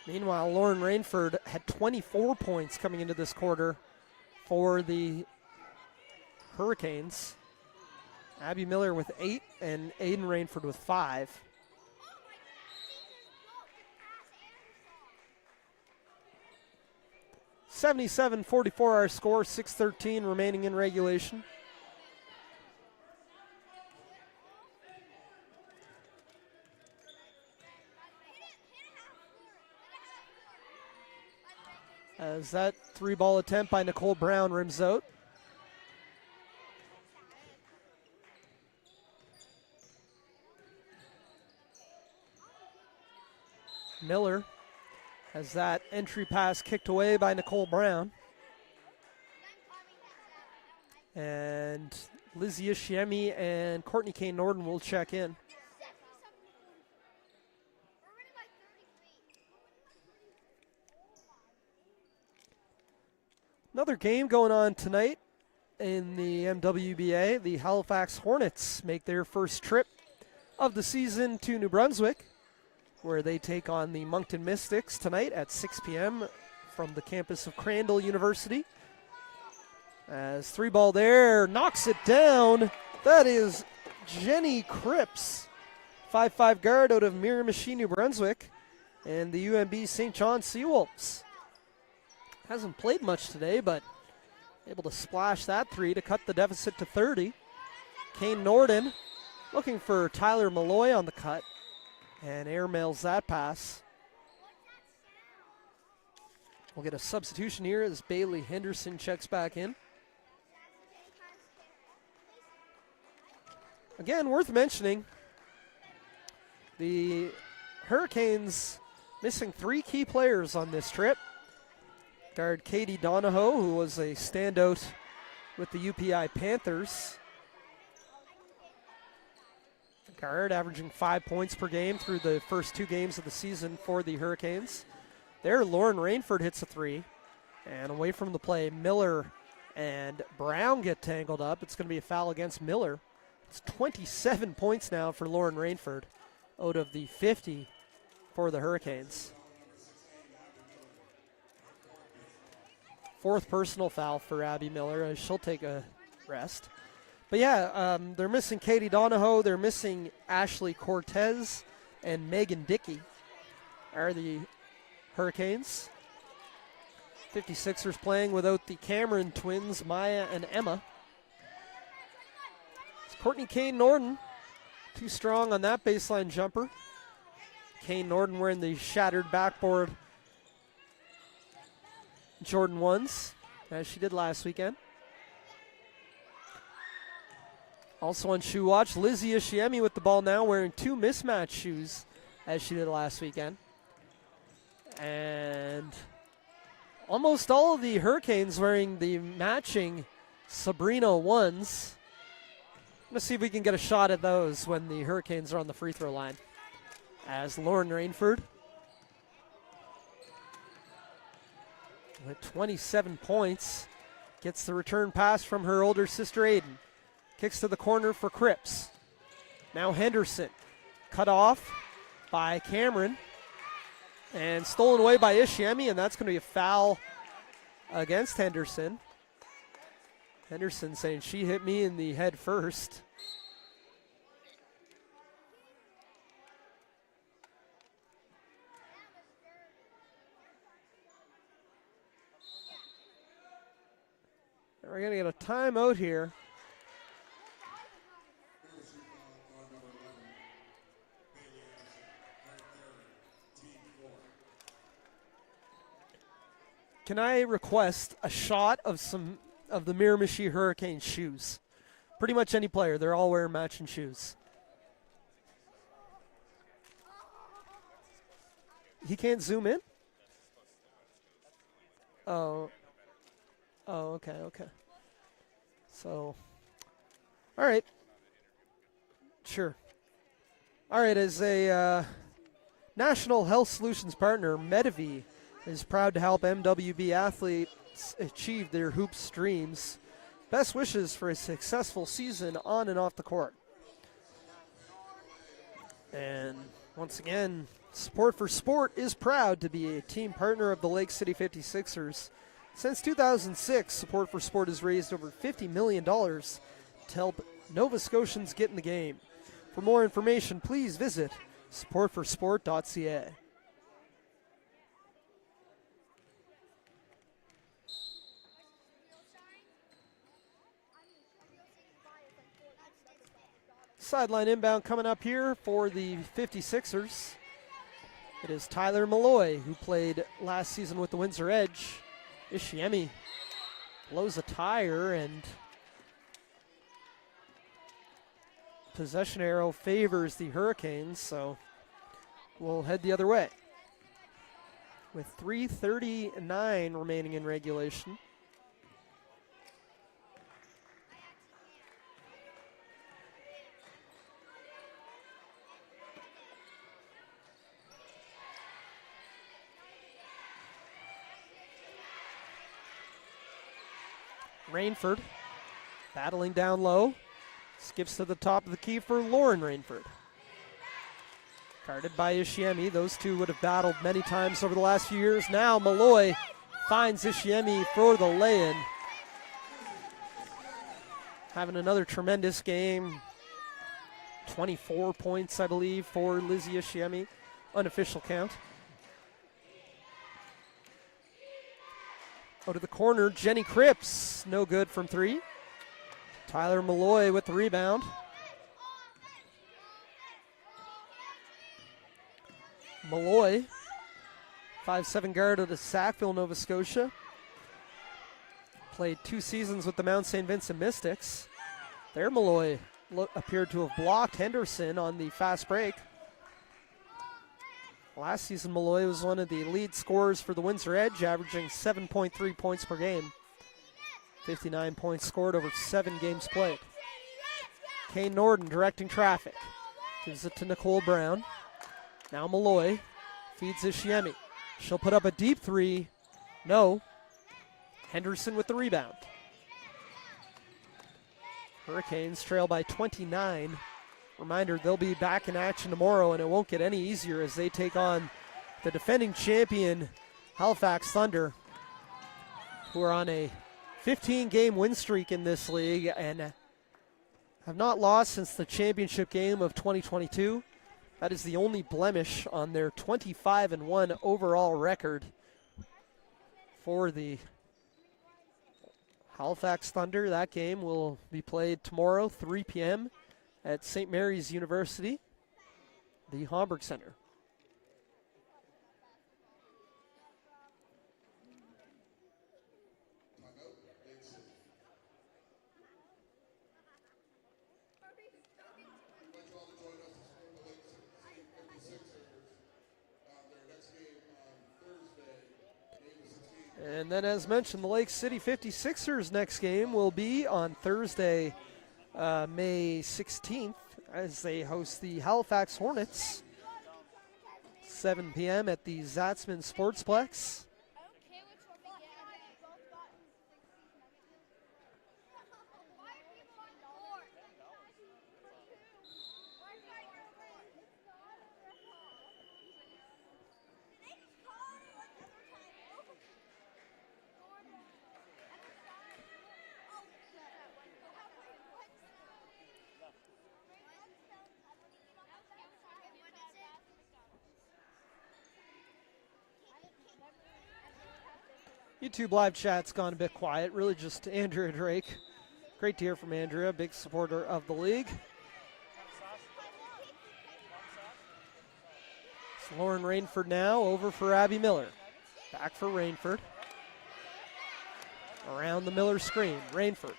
Meanwhile, Lauren Rainford had 24 points coming into this quarter for the Hurricanes. Abby Miller with 8 and Aiden Rainford with 5. .77-44 our score, 6:13 remaining in regulation. As that 3-ball attempt by Nicole Brown rims out. Miller has that entry pass kicked away by Nicole Brown. And Lizzie Ishiemi and Courtney Kane Norden will check in. Another game going on tonight in the MWBA. The Halifax Hornets make their first trip of the season to New Brunswick, where they take on the Moncton Mystics tonight at 6 p.m. from the campus of Crandall University. As 3-ball there, knocks it down. That is Jenny Cripps, 5'5" guard out of Miramichi, New Brunswick, and the UMB St. John Seawolves. Hasn't played much today, but able to splash that 3 to cut the deficit to 30. Kane Norden looking for Tyler Malloy on the cut, and airmails that pass. We'll get a substitution here as Bailey Henderson checks back in. Again, worth mentioning, the Hurricanes missing 3 key players on this trip. Guard Katie Donahoe, who was a standout with the UPI Panthers. Guard averaging 5 points per game through the first 2 games of the season for the Hurricanes. There, Lauren Rainford hits a 3. And away from the play, Miller and Brown get tangled up. It's going to be a foul against Miller. It's 27 points now for Lauren Rainford out of the 50 for the Hurricanes. 4th personal foul for Abby Miller, as she'll take a rest. But yeah, they're missing Katie Donahoe, they're missing Ashley Cortez, and Megan Dickey are the Hurricanes. 56ers playing without the Cameron twins, Maya and Emma. It's Courtney Kane Norden, too strong on that baseline jumper. Kane Norden wearing the shattered backboard Jordan 1s, as she did last weekend. Also on shoe watch, Lizzie Ishiemi with the ball now, wearing 2 mismatched shoes, as she did last weekend. And almost all of the Hurricanes wearing the matching Sabrina 1s. Let's see if we can get a shot at those when the Hurricanes are on the free throw line. As Lauren Rainford with 27 points, gets the return pass from her older sister Aiden. Kicks to the corner for Cripps. Now Henderson, cut off by Cameron, and stolen away by Ishiemi, and that's going to be a foul against Henderson. Henderson saying she hit me in the head first. We're going to get a timeout here. Can I request a shot of some of the Miramichi Hurricanes shoes? Pretty much any player. They're all wearing matching shoes. He can't zoom in? Oh, okay. So, all right. Sure. All right, as a National Health Solutions partner Medivy is proud to help MWB athletes achieve their hoops dreams. Best wishes for a successful season on and off the court. And once again, Support for Sport is proud to be a team partner of the Lake City 56ers. Since 2006, Support for Sport has raised over $50 million to help Nova Scotians get in the game. For more information, please visit supportforsport.ca. Sideline inbound coming up here for the 56ers. It is Tyler Malloy, who played last season with the Windsor Edge. Ishiemi blows a tire, and possession arrow favors the Hurricanes, so we'll head the other way. With 3:39 remaining in regulation. Rainford battling down low. Skips to the top of the key for Lauren Rainford. Guarded by Ishiemi. Those two would have battled many times over the last few years. Now Malloy finds Ishiemi for the lay-in. Having another tremendous game. 24 points, I believe, for Lizzie Ishiemi. Unofficial count. Out of the corner, Jenny Cripps, no good from three. Tyler Malloy with the rebound. Malloy, 5'7" guard out of Sackville, Nova Scotia. Played 2 seasons with the Mount St. Vincent Mystics. There Malloy appeared to have blocked Henderson on the fast break. Last season, Malloy was one of the lead scorers for the Windsor Edge, averaging 7.3 points per game. 59 points scored over 7 games played. Kane Norden directing traffic. Gives it to Nicole Brown. Now Malloy feeds Ishiemi. She'll put up a deep three. No. Henderson with the rebound. Hurricanes trail by 29. Reminder, they'll be back in action tomorrow, and it won't get any easier as they take on the defending champion Halifax Thunder, who are on a 15-game win streak in this league and have not lost since the championship game of 2022. That is the only blemish on their 25-1 overall record for the Halifax Thunder. That game will be played tomorrow, 3 p.m. at St. Mary's University, the Homburg Center. And then, as mentioned, the Lake City 56ers next game will be on Thursday, May 16th, as they host the Halifax Hornets, 7 p.m. at the Zatzman Sportsplex. YouTube live chat's gone a bit quiet. Really just Andrea Drake. Great to hear from Andrea, big supporter of the league. It's Lauren Rainford now, over for Abby Miller. Back for Rainford. Around the Miller screen, Rainford.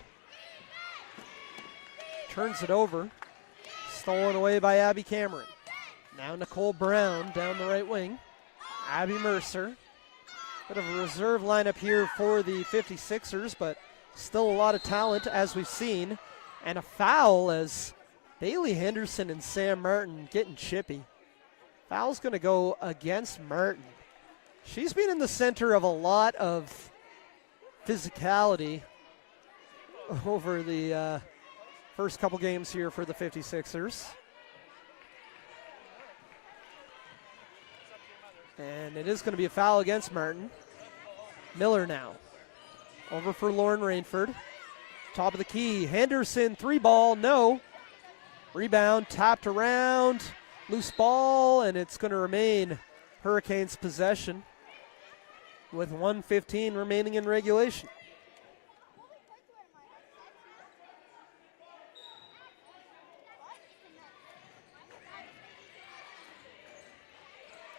Turns it over. Stolen away by Abby Cameron. Now Nicole Brown down the right wing. Abby Mercer. Bit of a reserve lineup here for the 56ers, but still a lot of talent as we've seen. And a foul as Bailey Henderson and Sam Martin getting chippy. Foul's going to go against Martin. She's been in the center of a lot of physicality over the first couple games here for the 56ers. And it is going to be a foul against Martin. Miller now. Over for Lauren Rainford. Top of the key. Henderson, 3-ball, no. Rebound, tapped around. Loose ball, and it's going to remain Hurricanes' possession with 1:15 remaining in regulation.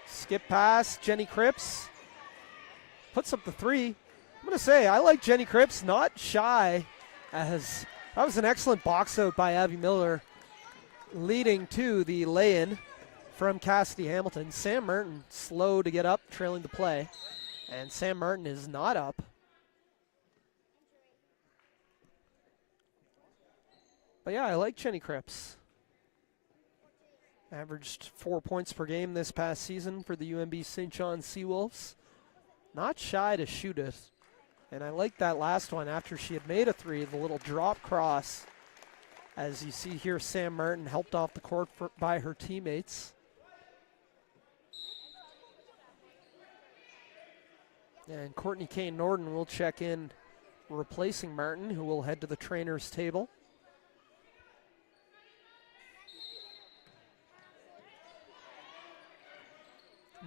Skip pass, Jenny Cripps puts up the 3. I'm going to say, I like Jenny Cripps, not shy, as that was an excellent box out by Abby Miller, leading to the lay-in from Cassidy Hamilton. Sam Martin slow to get up, trailing the play, and Sam Martin is not up. But yeah, I like Jenny Cripps. Averaged 4 points per game this past season for the UMB St. John Seawolves. Not shy to shoot it. And I like that last one after she had made a 3, the little drop cross. As you see here, Sam Martin helped off the court by her teammates. And Courtney Kane Norden will check in, replacing Martin, who will head to the trainer's table.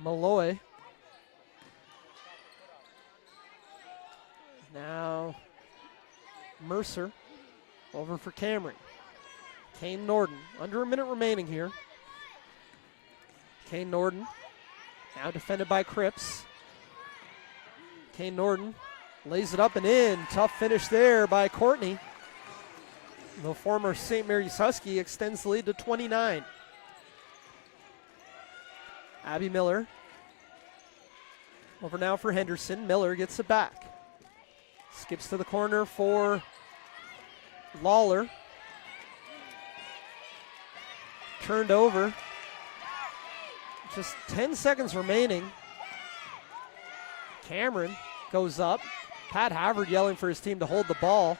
Malloy. Now Mercer over for Cameron. Kane Norden, under a minute remaining here. Kane Norden, now defended by Cripps. Kane Norden lays it up and in. Tough finish there by Courtney. The former St. Mary's Husky extends the lead to 29. Abby Miller. Over now for Henderson. Miller gets it back. Skips to the corner for Lawler. Turned over. Just 10 seconds remaining. Cameron goes up. Pat Havard yelling for his team to hold the ball.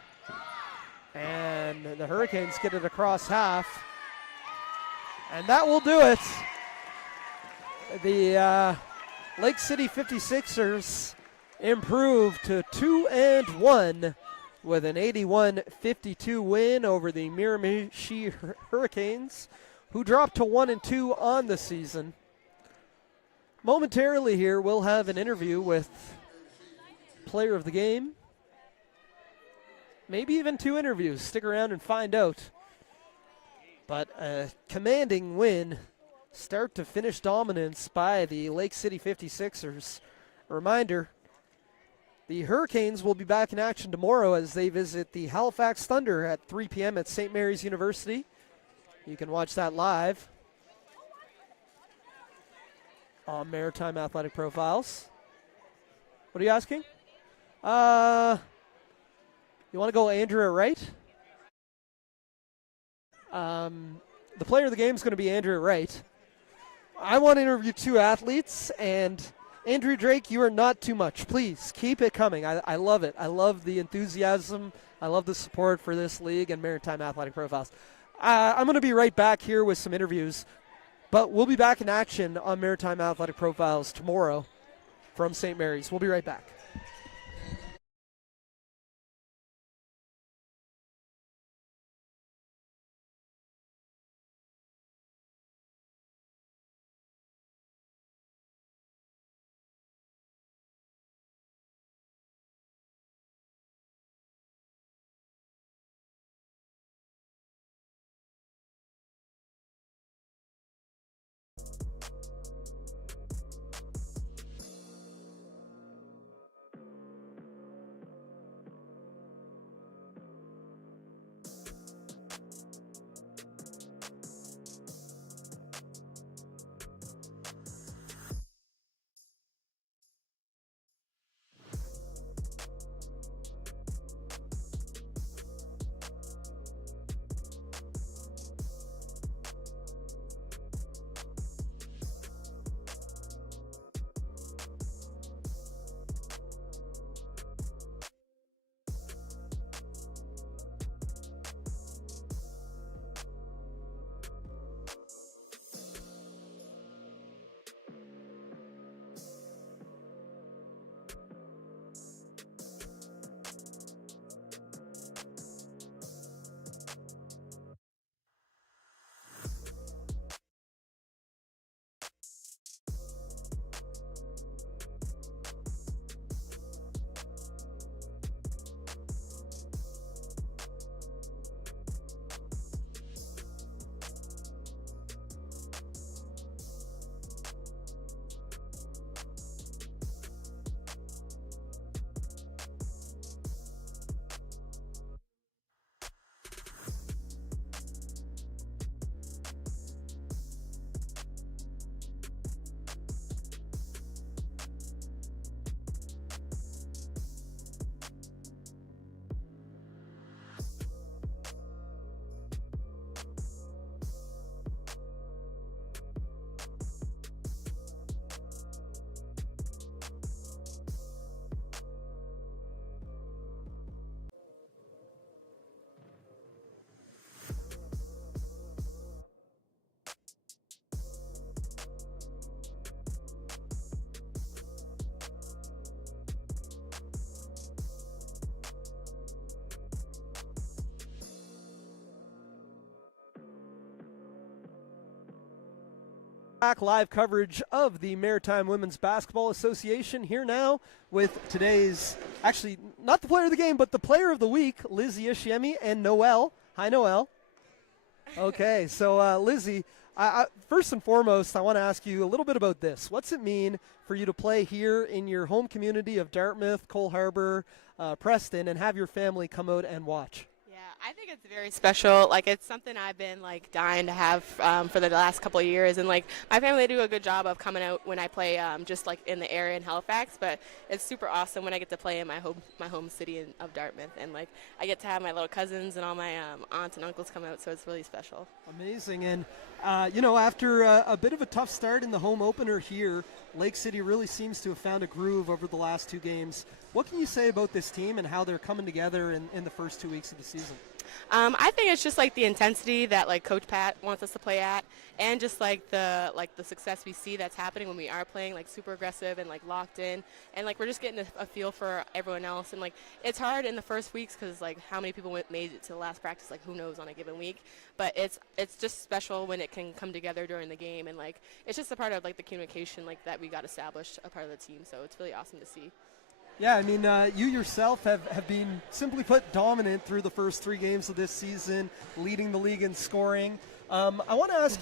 And the Hurricanes get it across half. And that will do it. The Lake City 56ers improved to 2-1 with an 81-52 win over the Miramichi Hurricanes, who dropped to 1-2 on the season. Momentarily here, we'll have an interview with player of the game. Maybe even 2 interviews. Stick around and find out. But a commanding win, start to finish dominance by the Lake City 56ers. A reminder, the Hurricanes will be back in action tomorrow as they visit the Halifax Thunder at 3 p.m. at St. Mary's University. You can watch that live on Maritime Athletic Profiles. What are you asking? You want to go Andrew at right? The player of the game is going to be Andrew at right. I want to interview 2 athletes, and Andrew Drake, you are not too much. Please keep it coming. I love it. I love the enthusiasm. I love the support for this league and Maritime Athletic Profiles. I'm going to be right back here with some interviews, but we'll be back in action on Maritime Athletic Profiles tomorrow from St. Mary's. We'll be right back. Back live coverage of the Maritime Women's Basketball Association here now with today's, actually not the player of the game, but the player of the week, Lizzie Ishiemi and Noelle. Hi, Noelle. Okay, so Lizzie, first and foremost, I want to ask you a little bit about this. What's it mean for you to play here in your home community of Dartmouth, Cole Harbour, Preston, and have your family come out and watch? I think it's very special. Like, it's something I've been like dying to have for the last couple of years, and like my family do a good job of coming out when I play just like in the area in Halifax. But it's super awesome when I get to play in my home city of Dartmouth, and like I get to have my little cousins and all my aunts and uncles come out, so it's really special. Amazing. And after a bit of a tough start in the home opener here, Lake City really seems to have found a groove over the last two games. What can you say about this team and how they're coming together in the first 2 weeks of the season? I think it's just like the intensity that like Coach Pat wants us to play at, and just like the success we see that's happening when we are playing like super aggressive and like locked in, and like we're just getting a feel for everyone else. And like it's hard in the first weeks because like how many people made it to the last practice, like who knows on a given week. But it's just special when it can come together during the game, and like it's just a part of like the communication like that we got established, a part of the team. So it's really awesome to see. Yeah, I mean, you yourself have been, simply put, dominant through the first 3 games of this season, leading the league in scoring. I want to ask,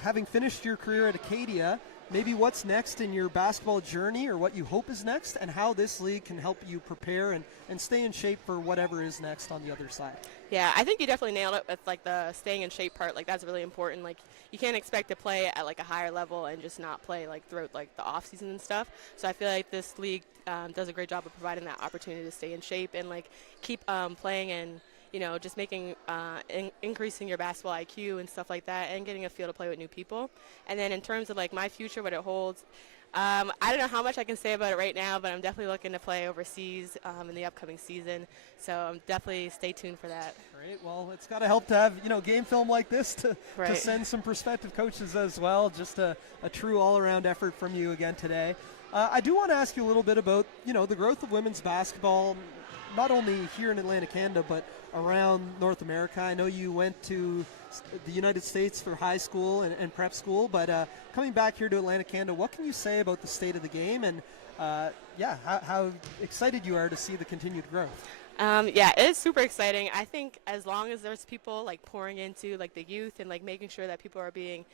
having finished your career at Acadia, maybe what's next in your basketball journey, or what you hope is next, and how this league can help you prepare and stay in shape for whatever is next on the other side. Yeah, I think you definitely nailed it with like the staying in shape part. Like that's really important. Like you can't expect to play at like a higher level and just not play like throughout like the off season and stuff. So I feel like this league does a great job of providing that opportunity to stay in shape and like keep playing and just making increasing your basketball IQ and stuff like that, and getting a feel to play with new people. And then in terms of like my future, what it holds, I don't know how much I can say about it right now, but I'm definitely looking to play overseas in the upcoming season. So definitely stay tuned for that. Great. Well, it's got to help to have game film like this to send some prospective coaches as well. Just a true all-around effort from you again today. I do want to ask you a little bit about the growth of women's basketball, not only here in Atlantic Canada, but around North America. I know you went to the United States for high school and prep school, but coming back here to Atlantic Canada, what can you say about the state of the game and how excited you are to see the continued growth? Yeah, it is super exciting. I think as long as there's people like pouring into like the youth and like making sure that people are being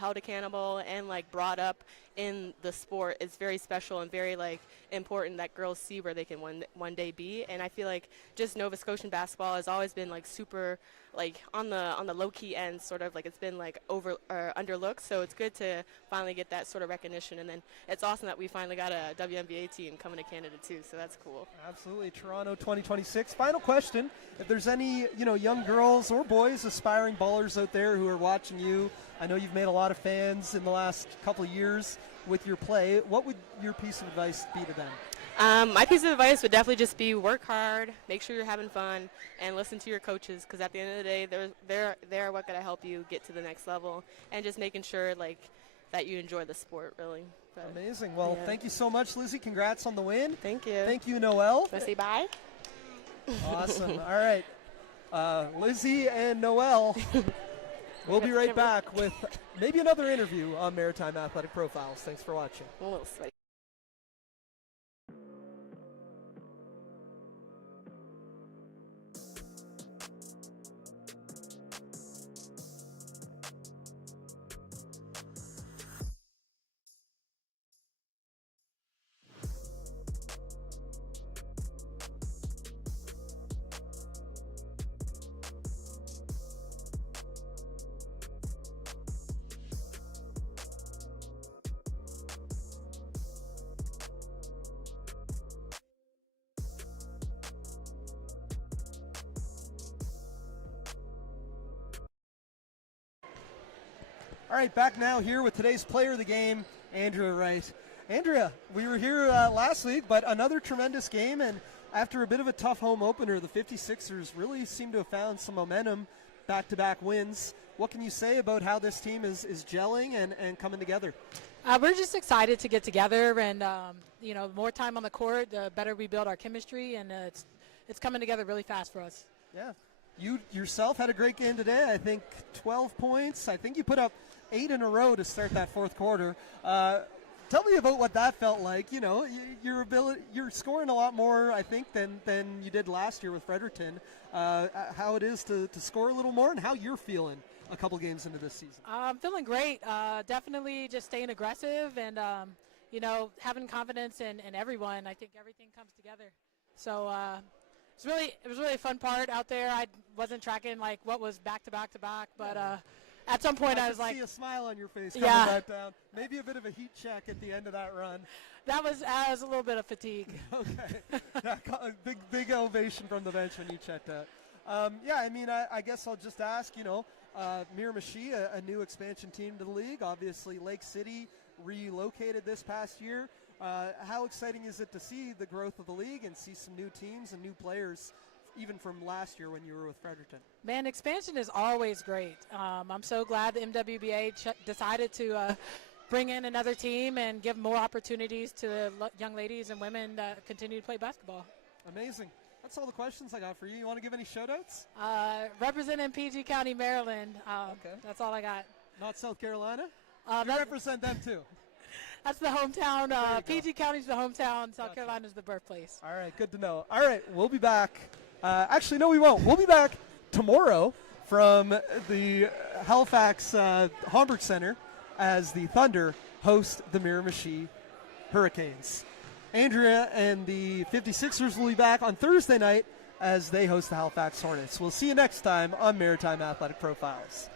held accountable and like brought up in the sport, it's very special and very like important that girls see where they can one day be. And I feel like just Nova Scotian basketball has always been like super like on the low key end, sort of like it's been like underlooked. So it's good to finally get that sort of recognition, and then it's awesome that we finally got a WNBA team coming to Canada too. So that's cool. Absolutely. Toronto 2026. Final question: if there's any young girls or boys, aspiring ballers out there who are watching you, I know you've made a lot of fans in the last couple of years with your play. What would your piece of advice be to them? My piece of advice would definitely just be work hard, make sure you're having fun, and listen to your coaches, because at the end of the day, they're what gonna help you get to the next level, and just making sure like that you enjoy the sport, really. But, amazing. Well, thank you so much, Lizzie. Congrats on the win. Thank you. Thank you, Noelle. Want to say bye? Awesome. All right, Lizzie and Noelle. We'll be right back with maybe another interview on Maritime Athletic Profiles. Thanks for watching. I'm a little sweaty. All right, back now here with today's player of the game, Andrea Wright. Andrea, we were here last week, but another tremendous game, and after a bit of a tough home opener, the 56ers really seem to have found some momentum, back-to-back wins. What can you say about how this team is gelling and coming together? We're just excited to get together, and more time on the court, the better we build our chemistry, and it's coming together really fast for us. Yeah. You yourself had a great game today. I think 12 points. I think you put up 8 in a row to start that fourth quarter. Tell me about what that felt like. You know, you're scoring a lot more, I think, than you did last year with Fredericton. How it is to score a little more, and how you're feeling a couple games into this season. I'm feeling great. Definitely just staying aggressive and, you know, having confidence in everyone. I think everything comes together. So it was really a fun part out there. I wasn't tracking like what was back to back, but at some point I was like, see a smile on your face coming back down. Maybe a bit of a heat check at the end of that run. That was a little bit of fatigue. Okay. Big ovation from the bench when you checked out. I mean, I guess I'll just ask, you know, Miramichi, a new expansion team to the league. Obviously, Lake City relocated this past year. How exciting is it to see the growth of the league and see some new teams and new players, even from last year when you were with Fredericton? Man, expansion is always great. I'm so glad the MWBA decided to bring in another team and give more opportunities to the young ladies and women that continue to play basketball. Amazing. That's all the questions I got for you. You want to give any shout-outs? Representing PG County, Maryland. Okay. That's all I got. Not South Carolina? You represent them too. That's the hometown. PG County's the hometown. South Carolina's the birthplace. All right, good to know. All right, we'll be back. Actually, no, we won't. We'll be back tomorrow from the Halifax Homburg Center as the Thunder host the Miramichi Her-icanes. Andrea and the 56ers will be back on Thursday night as they host the Halifax Hornets. We'll see you next time on Maritime Athletic Profiles.